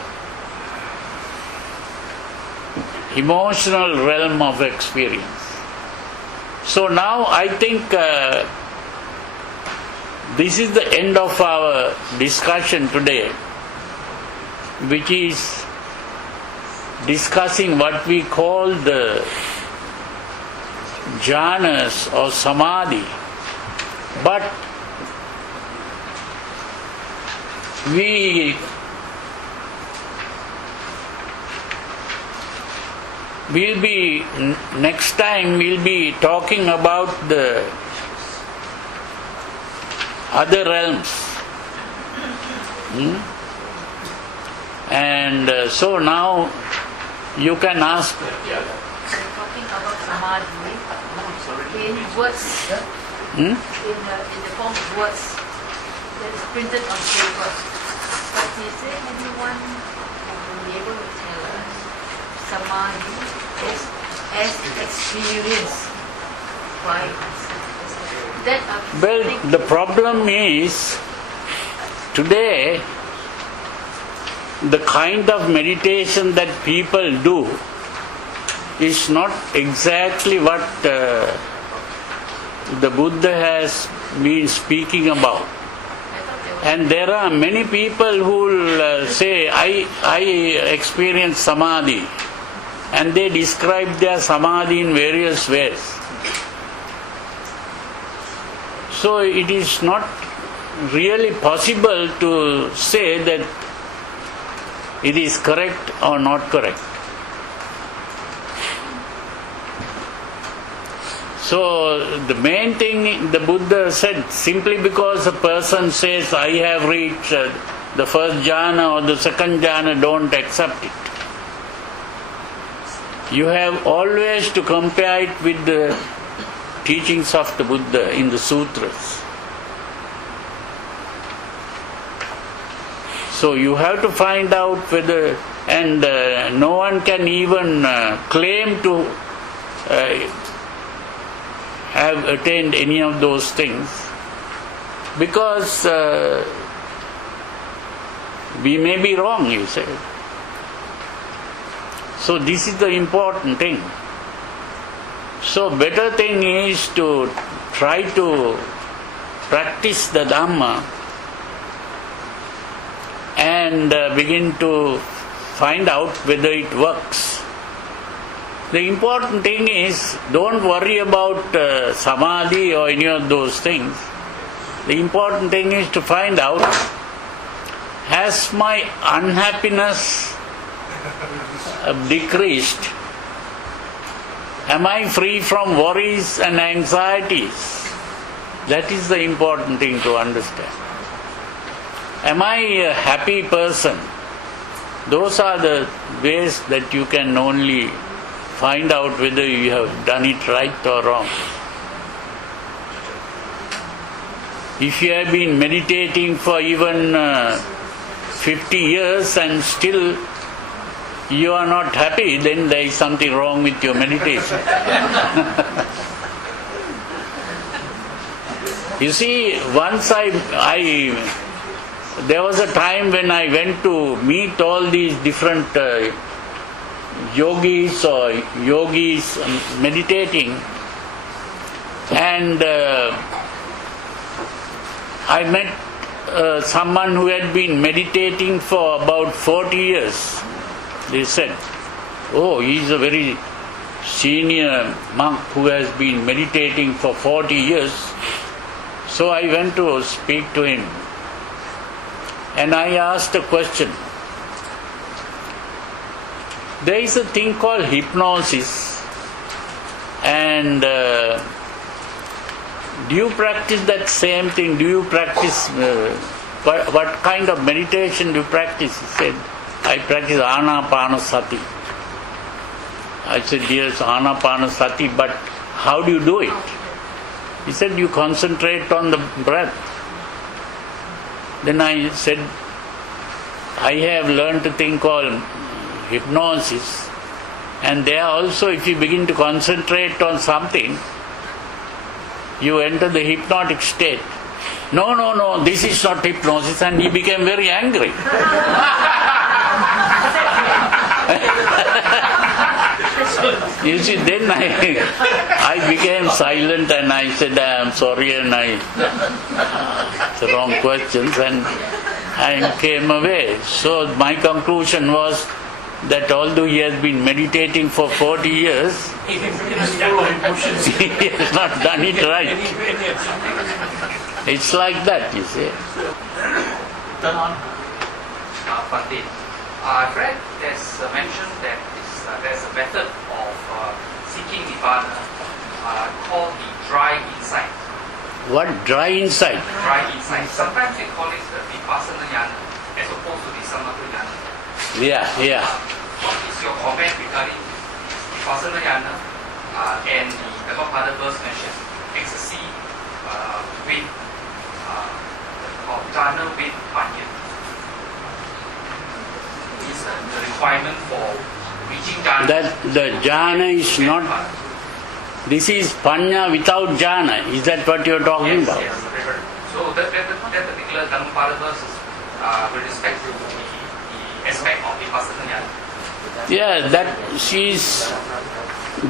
realm of experience. So now I think this is the end of our discussion today, which is discussing what we call the jhanas or samadhi. But we will be, next time we'll be talking about the other realms. And so now you can ask. Talking about Samadhi in words, in the form of words that is printed on paper. But is there anyone who will be able to tell us Samadhi as experience? Why? Well, the problem is today the kind of meditation that people do is not exactly what the Buddha has been speaking about. And there are many people who will say, I experience Samadhi, and they describe their Samadhi in various ways. So it is not really possible to say that it is correct or not correct. So the main thing the Buddha said, simply because a person says, I have reached the first jhana or the second jhana, don't accept it. You have always to compare it with the teachings of the Buddha in the sutras. So you have to find out whether, and no one can even claim to have attained any of those things, because we may be wrong, you say. So this is the important thing. So better thing is to try to practice the Dhamma and begin to find out whether it works. The important thing is, don't worry about Samadhi or any of those things. The important thing is to find out, has my unhappiness decreased? Am I free from worries and anxieties? That is the important thing to understand. Am I a happy person? Those are the ways that you can only find out whether you have done it right or wrong. If you have been meditating for even 50 years and still you are not happy, then there is something wrong with your meditation. You see, once there was a time when I went to meet all these different yogis meditating, and I met someone who had been meditating for about 40 years. They said, oh, he is a very senior monk who has been meditating for 40 years. So I went to speak to him and I asked a question. There is a thing called hypnosis, and do you practice that same thing? Do you practice, what kind of meditation do you practice? He said, I practice anapanasati. I said, yes, anapanasati, but how do you do it? He said, you concentrate on the breath. Then I said, I have learned a thing called hypnosis, and there also if you begin to concentrate on something, you enter the hypnotic state. No, this is not hypnosis, and he became very angry. You see, then I became silent and I said, I am sorry, and it's the wrong questions, and I came away. So my conclusion was that although he has been meditating for 40 years, he has not done it right. It's like that, you see. Turn on. Pandit, I've read there's mentioned that there's a method of seeking Nibbana called the dry insight. What? Dry insight? Dry insight. Sometimes they call it the Vipassana Jhana as opposed to the Samatha Jhana. Yeah. What is your comment regarding Vipassana Jhana and the Godfather verse mentioned ecstasy with Jhana with Panya? Is the requirement for reaching Jhana? That the jhana is not. This is panya without jhana. Is that what you are talking about? Yes. So that particular Dhammapada verse is with respect to the aspect of Vipassana Jhana. Yeah, that she is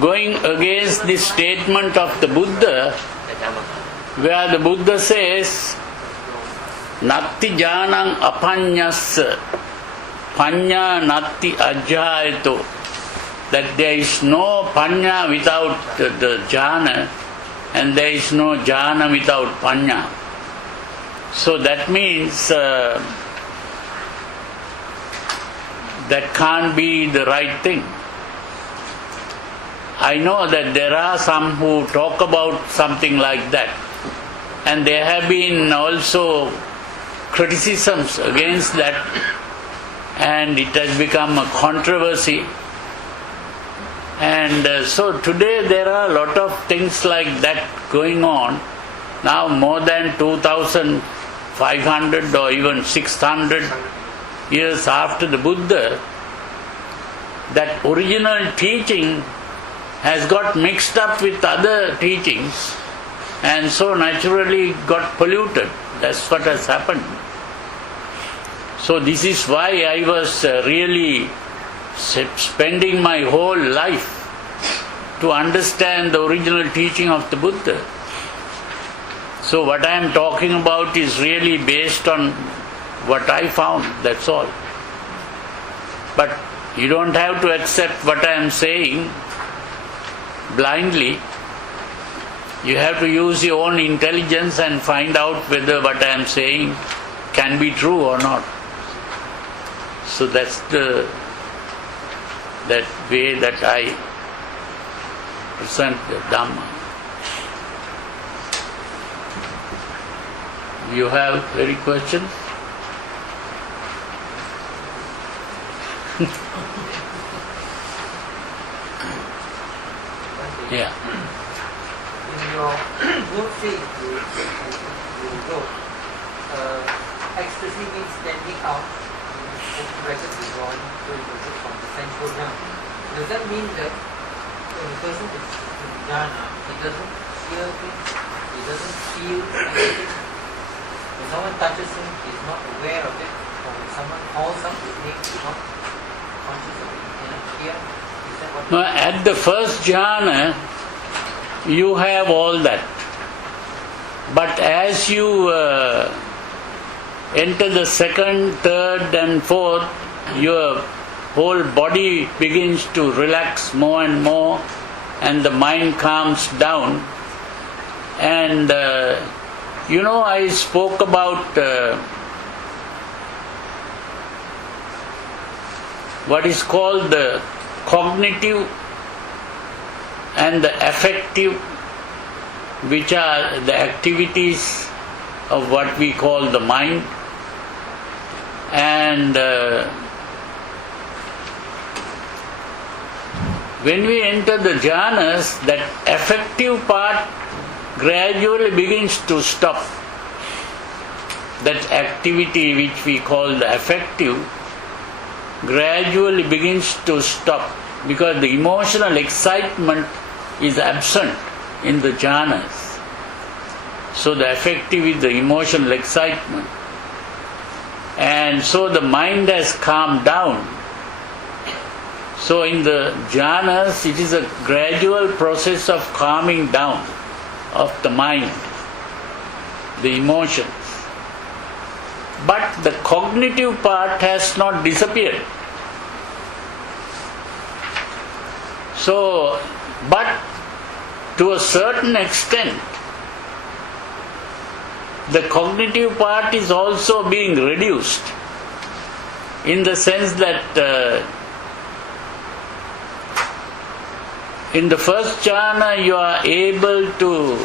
going against the statement of the Buddha, where the Buddha says, Natti jhanang apanyas panya natti ajjayato, that there is no panya without the jhana, and there is no jhana without panya. So that means that can't be the right thing. I know that there are some who talk about something like that, and there have been also criticisms against that, and it has become a controversy. And so today there are a lot of things like that going on. Now more than 2,500 or even 600 years after the Buddha, that original teaching has got mixed up with other teachings, and so naturally got polluted. That's what has happened. So this is why I was really spending my whole life to understand the original teaching of the Buddha. So what I am talking about is really based on what I found, that's all. But you don't have to accept what I am saying blindly. You have to use your own intelligence and find out whether what I am saying can be true or not. So that's that way that I present the Dhamma. You have any questions? Yeah. In your worksheet, you wrote, ecstasy means standing out, brackets is wrong, so it was from the sensual realm. Does that mean that when a person is in jhana, he doesn't hear things, he doesn't feel anything? When someone touches him, he's not aware of it, or when someone calls up his name, he's not conscious of it, he cannot hear. Is that what? No, at the first jhana, you have all that. But as you enter the second, third and fourth, your whole body begins to relax more and more, and the mind calms down. And I spoke about what is called the cognitive and the affective, which are the activities of what we call the mind. And when we enter the jhanas, that affective part gradually begins to stop. That activity which we call the affective gradually begins to stop, because the emotional excitement is absent in the jhanas. So the affective is the emotional excitement. And so the mind has calmed down. So in the jhanas, it is a gradual process of calming down of the mind, the emotions. But the cognitive part has not disappeared. So, but to a certain extent, the cognitive part is also being reduced, in the sense that in the first jhana you are able to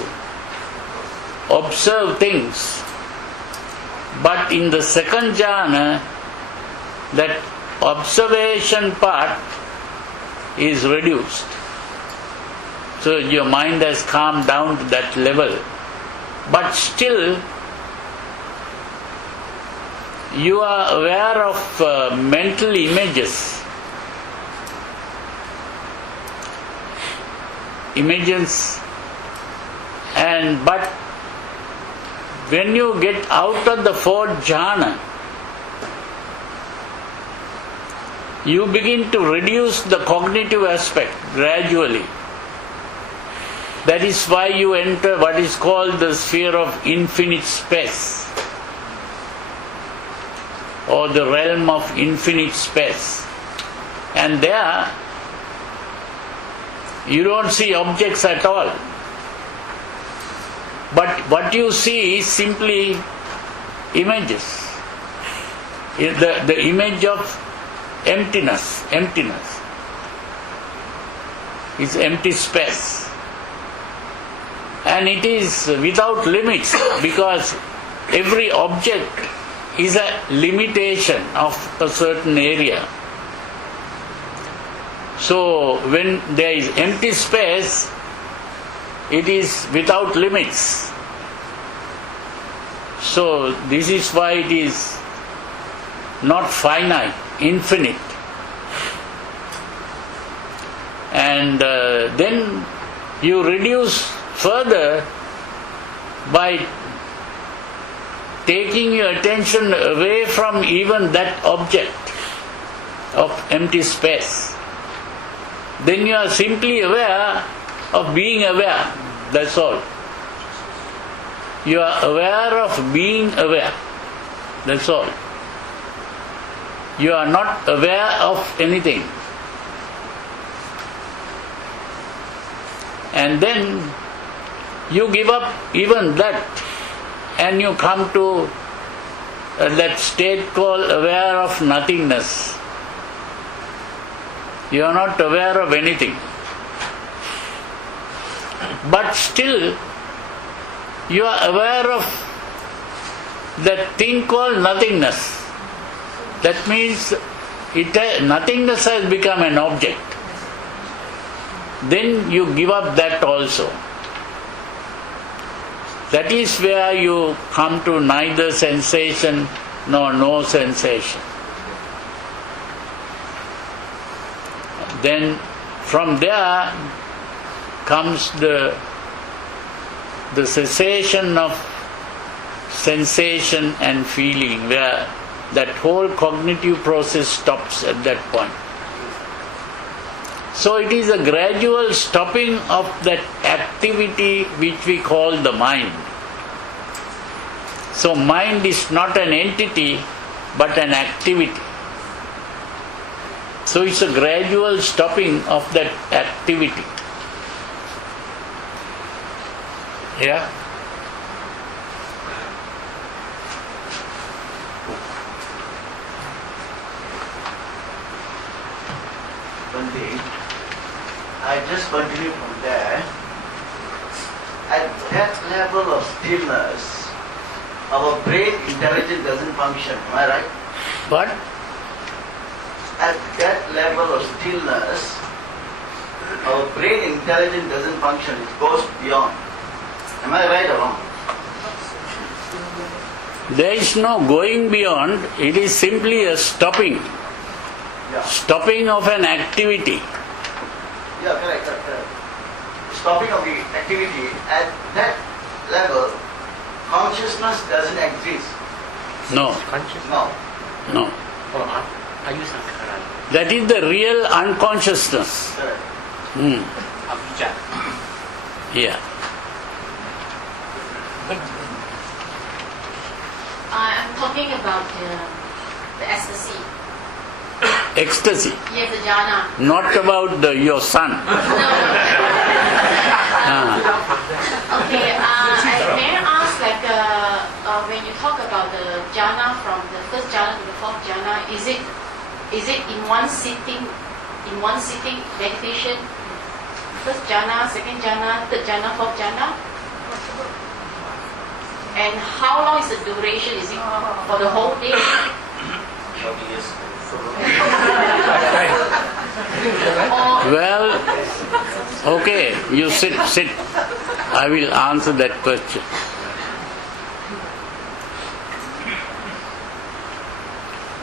observe things, but in the second jhana that observation part is reduced. So your mind has calmed down to that level. But still, you are aware of mental images. But when you get out of the fourth jhana, you begin to reduce the cognitive aspect gradually. That is why you enter what is called the sphere of infinite space, or the realm of infinite space. And there, you don't see objects at all. But what you see is simply images. The image of emptiness. is empty space. And it is without limits because every object is a limitation of a certain area. So when there is empty space, it is without limits. So this is why it is not finite, infinite. And then you reduce further by taking your attention away from even that object of empty space. Then you are simply aware of being aware. That's all. You are aware of being aware. That's all. You are not aware of anything. And then you give up even that and you come to that state called aware of nothingness. You are not aware of anything. But still, you are aware of that thing called nothingness. That means nothingness has become an object. Then you give up that also. That is where you come to neither sensation nor no sensation. Then from there comes the cessation of sensation and feeling, where that whole cognitive process stops at that point. So it is a gradual stopping of that activity which we call the mind. So mind is not an entity but an activity. So it's a gradual stopping of that activity. Yeah? Pandit, I just continue from there. At that level of stillness, our brain intelligence doesn't function. Am I right? What? At that level of stillness, our brain intelligence doesn't function. It goes beyond. Am I right or wrong? There is no going beyond. It is simply a stopping. Yeah. Stopping of an activity. Yeah, correct. Stopping of the activity, at that level, consciousness doesn't exist. No. No. No. That is the real unconsciousness. Correct. Yeah. I'm talking about the ecstasy. Ecstasy. Yes, the jhana. Not about your son. Okay, may I ask, when you talk about the jhana from the first jhana to the fourth jhana, is it in one sitting meditation? First jhana, second jhana, third jhana, fourth jhana? And how long is the duration? Is it for the whole day? Well, okay, you sit. I will answer that question.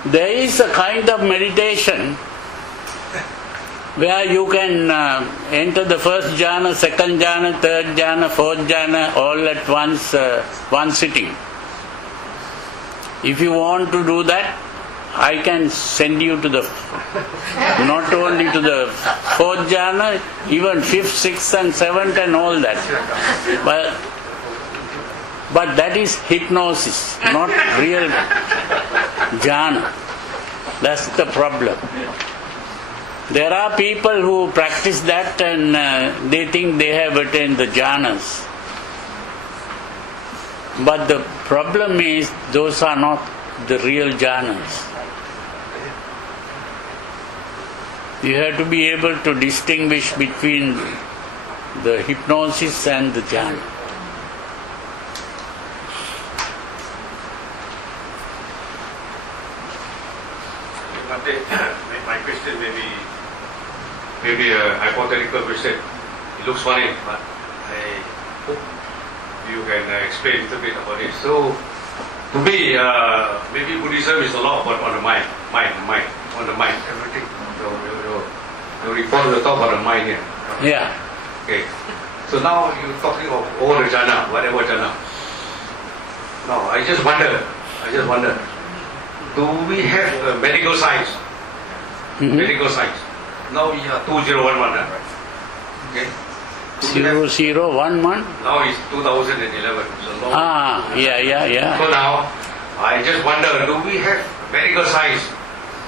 There is a kind of meditation where you can enter the first jhana, second jhana, third jhana, fourth jhana all at once, one sitting. If you want to do that, I can send you to not only to the fourth jhana, even fifth, sixth and seventh and all that. But that is hypnosis, not real jhana. That's the problem. There are people who practice that and they think they have attained the jhanas. But the problem is those are not the real jhanas. You have to be able to distinguish between the hypnosis and the jhana. My question may be a hypothetical question. It looks funny, but I hope you can explain a little bit about it. So, to me, maybe Buddhism is a lot about on the mind, everything. You recall the talk about the mind here. Yeah. Okay. So now you're talking of all the jhana, whatever jhana. Now I just wonder, do we have medical science? Mm-hmm. Medical science. Now we are 2011. Okay. 0011? Now it's 2011. So long. Yeah. So now I just wonder, do we have medical science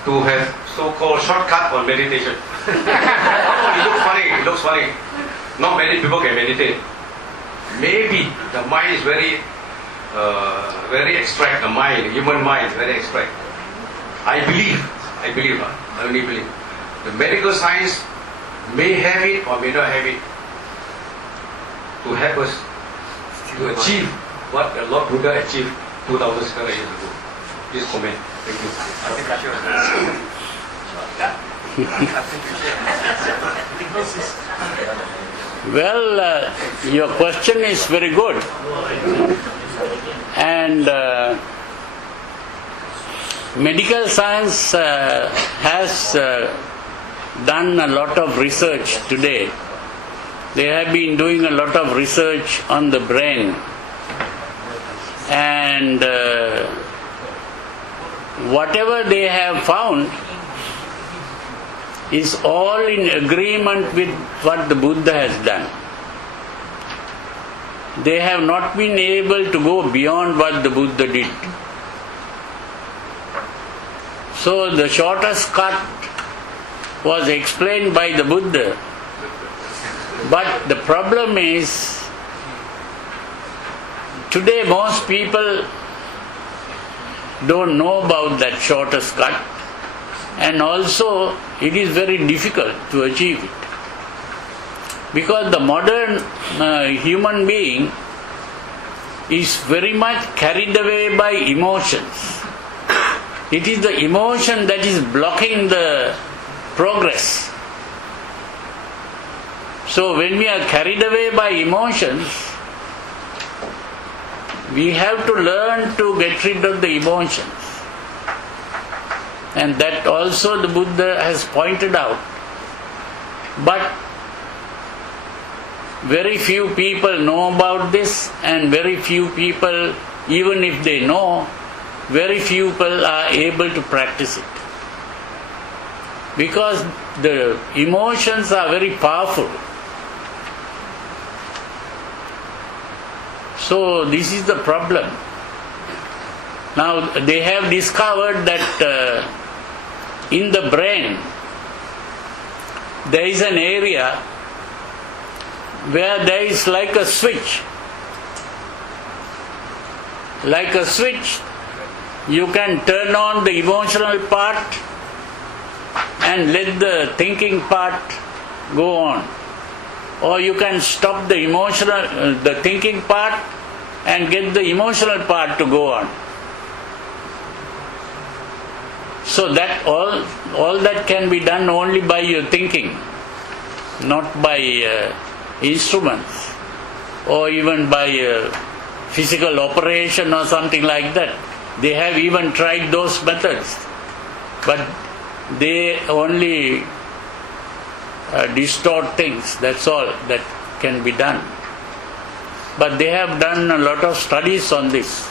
to have so-called shortcut on meditation? It looks funny. Not many people can meditate. Maybe the mind is very abstract. The mind, human mind, is very abstract. I only believe. The medical science may have it or may not have it to help us to achieve what the Lord Buddha achieved 2,600 years ago. Please comment. Thank you. Well, your question is very good. And medical science has done a lot of research today. They have been doing a lot of research on the brain. And whatever they have found is all in agreement with what the Buddha has done. They have not been able to go beyond what the Buddha did. So the shortest cut was explained by the Buddha. But the problem is, today most people don't know about that shortest cut, and also it is very difficult to achieve it. Because the modern human being is very much carried away by emotions. It is the emotion that is blocking the progress. So when we are carried away by emotions, we have to learn to get rid of the emotions. And that also the Buddha has pointed out. But very few people know about this, and very few people, even if they know, very few people are able to practice it. Because the emotions are very powerful. So this is the problem. Now they have discovered that in the brain there is an area where there is like a switch. Like a switch, you can turn on the emotional part and let the thinking part go on. Or you can stop the the thinking part and get the emotional part to go on. So that all that can be done only by your thinking, not by instruments or even by physical operation or something like that. They have even tried those methods, but they only distort things. That's all that can be done. But they have done a lot of studies on this.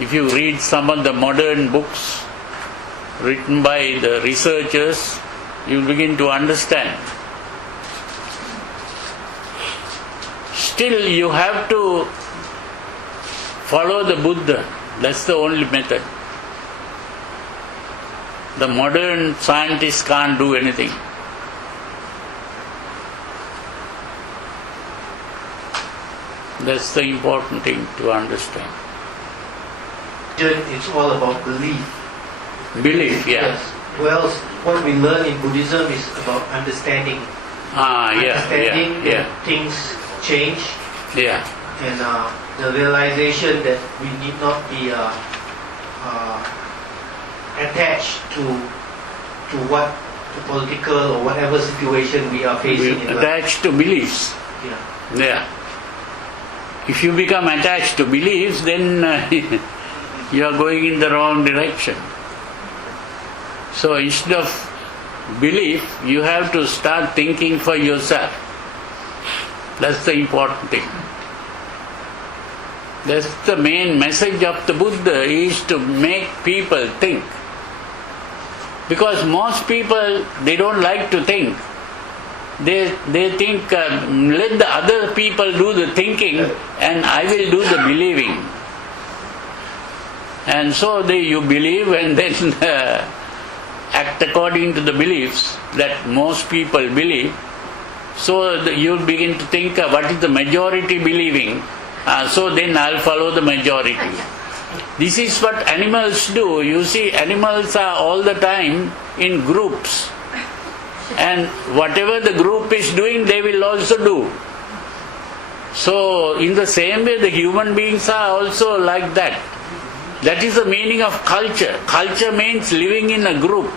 If you read some of the modern books written by the researchers, you will begin to understand. Still, you have to follow the Buddha. That's the only method. The modern scientists can't do anything. That's the important thing to understand. It's all about belief. Belief, yeah. Yes. Well, what we learn in Buddhism is about understanding. Understanding that things change. Yeah. And the realization that we need not be attached to what the political or whatever situation we are facing in life. Attached to beliefs. Yeah. If you become attached to beliefs, then you are going in the wrong direction. So instead of belief, you have to start thinking for yourself. That's the important thing. That's the main message of the Buddha, is to make people think. Because most people, they don't like to think. They think, let the other people do the thinking and I will do the believing. And so you believe and then act according to the beliefs that most people believe. So you begin to think, what is the majority believing? So then I'll follow the majority. This is what animals do. You see, animals are all the time in groups. And whatever the group is doing, they will also do. So in the same way, the human beings are also like that. That is the meaning of culture. Culture means living in a group.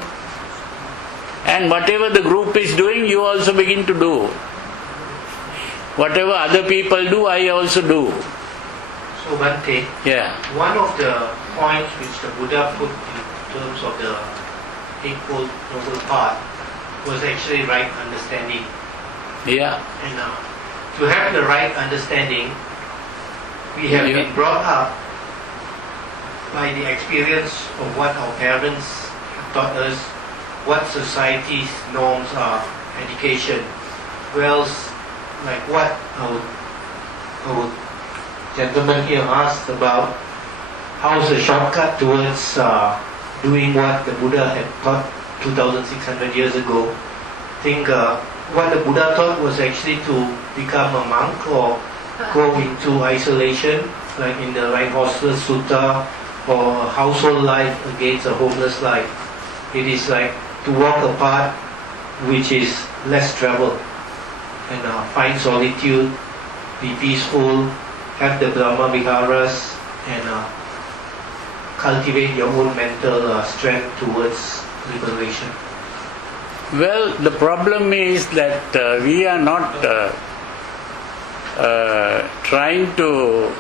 And whatever the group is doing, you also begin to do. Whatever other people do, I also do. So Bhante, one of the points which the Buddha put in terms of the Eightfold Noble Path was actually right understanding. Yeah. And to have the right understanding, we have been brought up by the experience of what our parents have taught us, what society's norms are, education. Well, like what our gentleman here asked about, how's the shortcut towards doing what the Buddha had taught 2,600 years ago. I think what the Buddha taught was actually to become a monk or go into isolation, like in the Rhinoceros Sutta, or a household life against a homeless life. It is like to walk a path which is less traveled, and find solitude, be peaceful, have the Brahma Viharas, and cultivate your own mental strength towards liberation. Well, the problem is that we are not trying to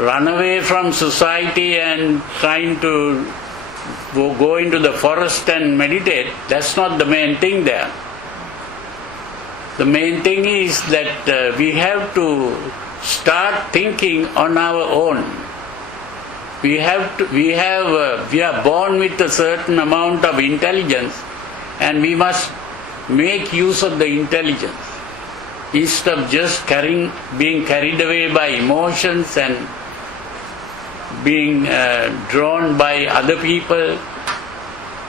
run away from society and trying to go into the forest and meditate. That's not the main thing there. The main thing is that we have to start thinking on our own. We are born with a certain amount of intelligence, and we must make use of the intelligence instead of just being carried away by emotions and being drawn by other people.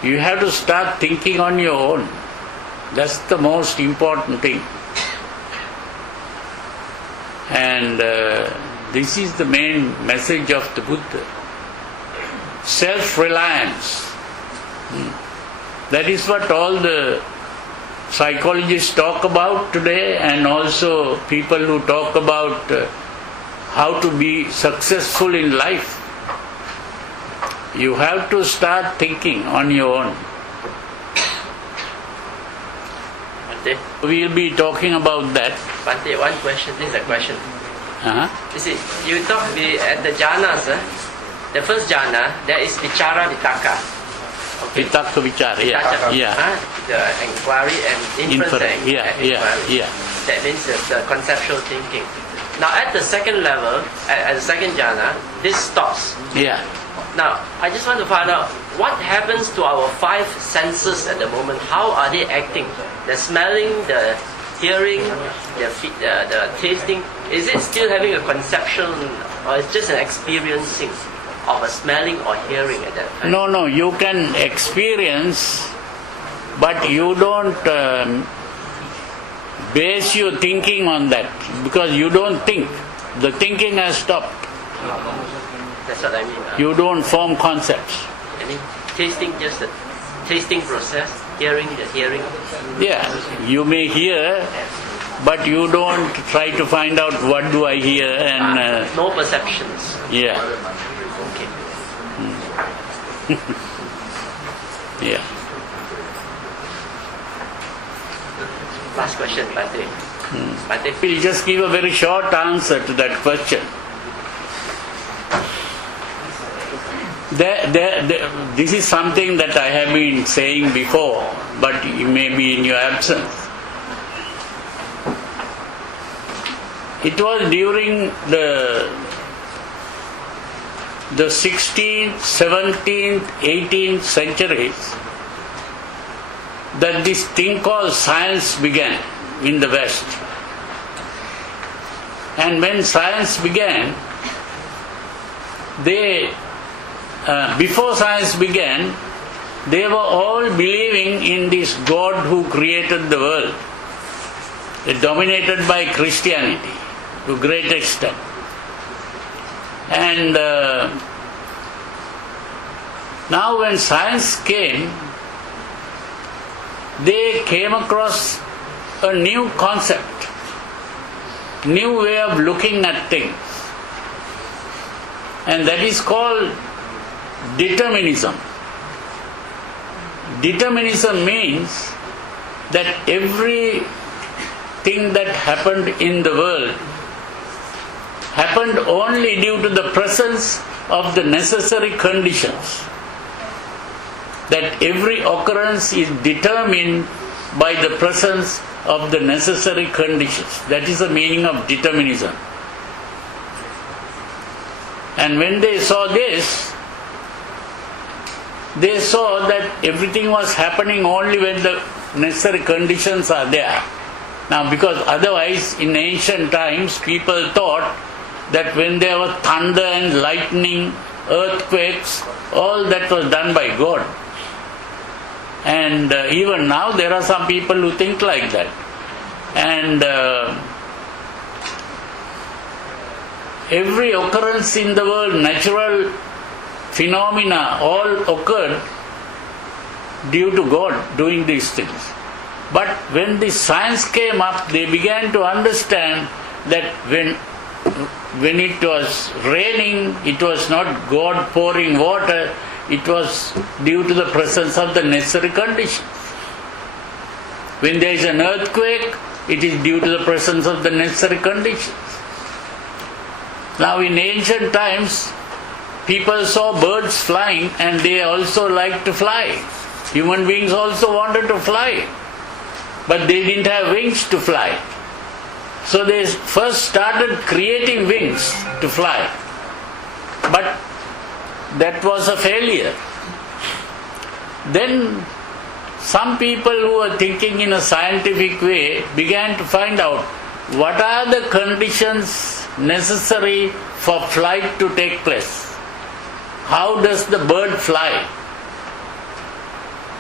You have to start thinking on your own. That's the most important thing. And this is the main message of the Buddha. Self-reliance. That is what all the psychologists talk about today, and also people who talk about how to be successful in life. You have to start thinking on your own. Bhante, we'll be talking about that. Bhante, one question. This is a question. You see, you talk at the jhanas. The first jhana, there is vichara vitaka. Okay. Vitaka vichara, the inquiry and inference. That means the conceptual thinking. Now at the second level, at the second jhana, this stops. Yeah. Now, I just want to find out what happens to our five senses at the moment. How are they acting? The smelling, the hearing, the tasting. Is it still having a conceptual, or is it just an experiencing of a smelling or hearing at that time? No, you can experience, but you don't base your thinking on that, because you don't think. The thinking has stopped. That's what I mean. You don't form concepts. I mean, tasting, just the tasting process, hearing the hearing. Yeah, you may hear, but you don't try to find out what do I hear and No perceptions. yeah. Okay. Yeah. Last question, Bhante. Bhante, We'll just give a very short answer to that question. This is something that I have been saying before, but maybe in your absence. It was during the 16th, 17th, 18th centuries that this thing called science began in the West. And when science began, before science began, they were all believing in this God who created the world, dominated by Christianity to a great extent. And now when science came, they came across a new concept, new way of looking at things, and that is called determinism. Determinism means that everything that happened in the world happened only due to the presence of the necessary conditions. That every occurrence is determined by the presence of the necessary conditions. That is the meaning of determinism. And when they saw this, they saw that everything was happening only when the necessary conditions are there. Now, because otherwise in ancient times people thought that when there was thunder and lightning, earthquakes, all that was done by God. And even now there are some people who think like that. And every occurrence in the world, natural phenomena, all occurred due to God doing these things. But when the science came up, they began to understand that when it was raining, it was not God pouring water, it was due to the presence of the necessary conditions. When there is an earthquake, it is due to the presence of the necessary conditions. Now in ancient times, people saw birds flying and they also liked to fly. Human beings also wanted to fly, but they didn't have wings to fly. So they first started creating wings to fly. But that was a failure. Then some people who were thinking in a scientific way began to find out what are the conditions necessary for flight to take place. How does the bird fly?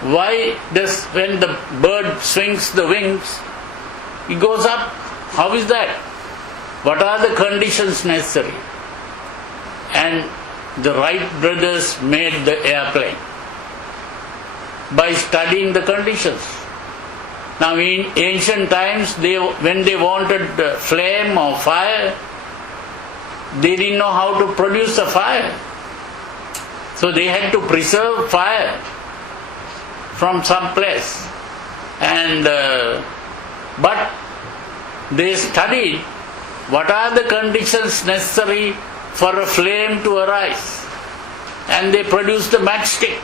Why does, when the bird swings the wings, it goes up? How is that? What are the conditions necessary? And the Wright brothers made the airplane by studying the conditions. Now in ancient times, when they wanted flame or fire, they didn't know how to produce a fire. So they had to preserve fire from some place. And but they studied what are the conditions necessary for a flame to arise. And they produced the matchstick.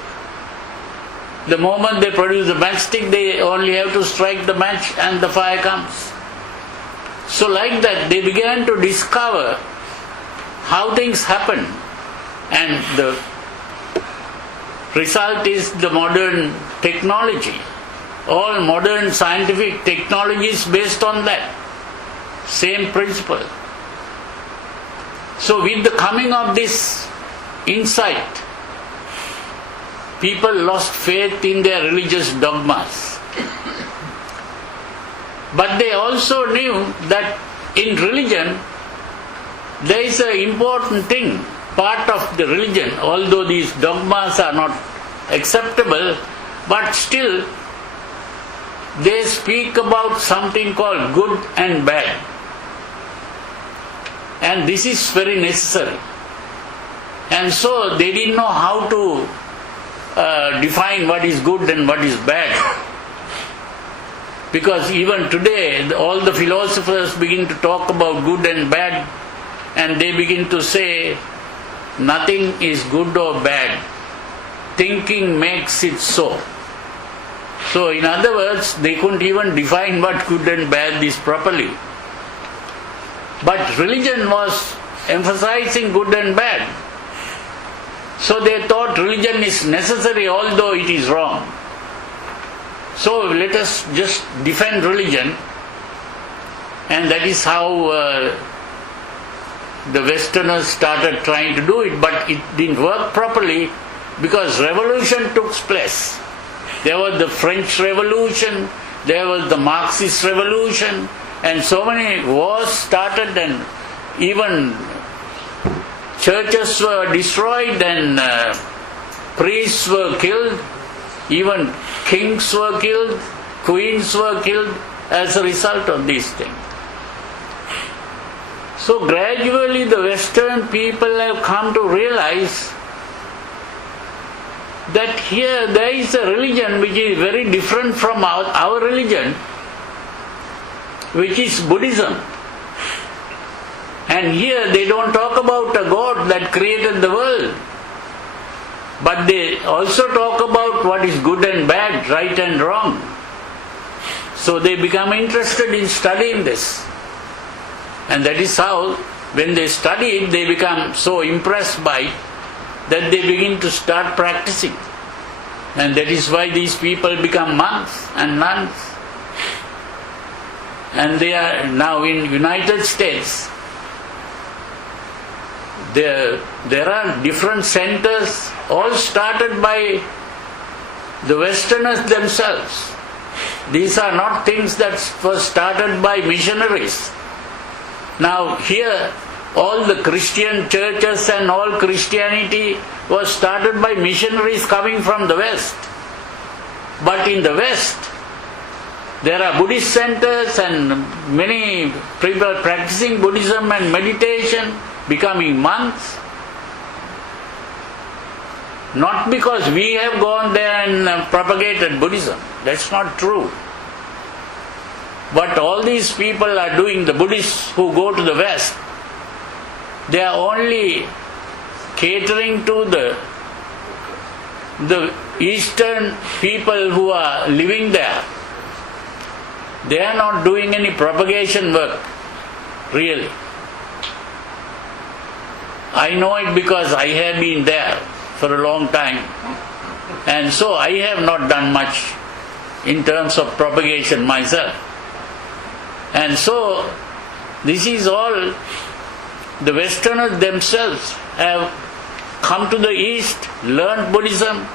The moment they produce the matchstick, they only have to strike the match and the fire comes. So like that, they began to discover how things happen. And the result is the modern technology. All modern scientific technology is based on that same principle. So with the coming of this insight, people lost faith in their religious dogmas. But they also knew that in religion, there is an important thing, part of the religion, although these dogmas are not acceptable, But still, they speak about something called good and bad. And this is very necessary. And so they didn't know how to define what is good and what is bad. Because even today, all the philosophers begin to talk about good and bad, and they begin to say nothing is good or bad. Thinking makes it so. So in other words, they couldn't even define what good and bad is properly. But religion was emphasizing good and bad. So they thought religion is necessary, although it is wrong. So let us just defend religion, and that is how the Westerners started trying to do it, but it didn't work properly because revolution took place. There was the French Revolution, there was the Marxist Revolution, and so many wars started, and even churches were destroyed and priests were killed, even kings were killed, queens were killed as a result of these things. So gradually the Western people have come to realize that here there is a religion which is very different from our religion, which is Buddhism. And here they don't talk about a God that created the world, but they also talk about what is good and bad, right and wrong. So they become interested in studying this. And that is how, when they study it, they become so impressed by it that they begin to start practicing. And that is why these people become monks and nuns. And they are now in United States. There are different centers, all started by the Westerners themselves. These are not things that were started by missionaries. Now here, all the Christian churches and all Christianity was started by missionaries coming from the West. But in the West, there are Buddhist centers and many people practicing Buddhism and meditation, becoming monks. Not because we have gone there and propagated Buddhism. That's not true. But all these people are doing, the Buddhists who go to the West, they are only catering to the Eastern people who are living there. They are not doing any propagation work, really. I know it because I have been there for a long time. And so I have not done much in terms of propagation myself. And so this is all the Westerners themselves have come to the East, learned Buddhism.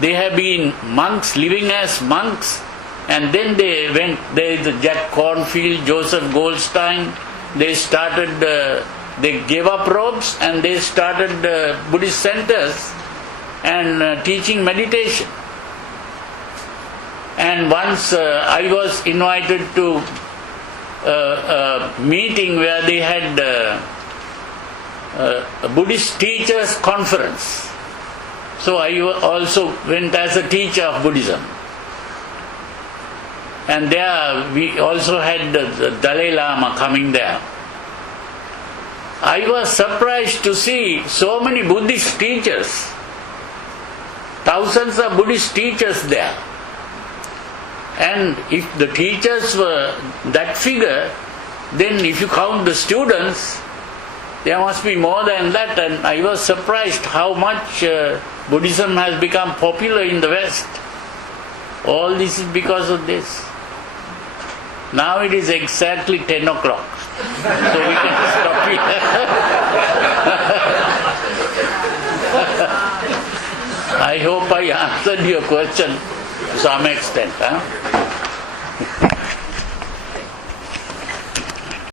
They have been monks, living as monks, and then they went, there is Jack Cornfield, Joseph Goldstein, they started, they gave up robes and they started Buddhist centers and teaching meditation. And once I was invited to a meeting where they had a Buddhist teachers conference. So I also went as a teacher of Buddhism. And there we also had the Dalai Lama coming there. I was surprised to see so many Buddhist teachers, thousands of Buddhist teachers there. And if the teachers were that figure, then if you count the students, there must be more than that. And I was surprised how much Buddhism has become popular in the West. All this is because of this. Now it is exactly 10 o'clock. So we can stop here. I hope I answered your question to some extent. Huh?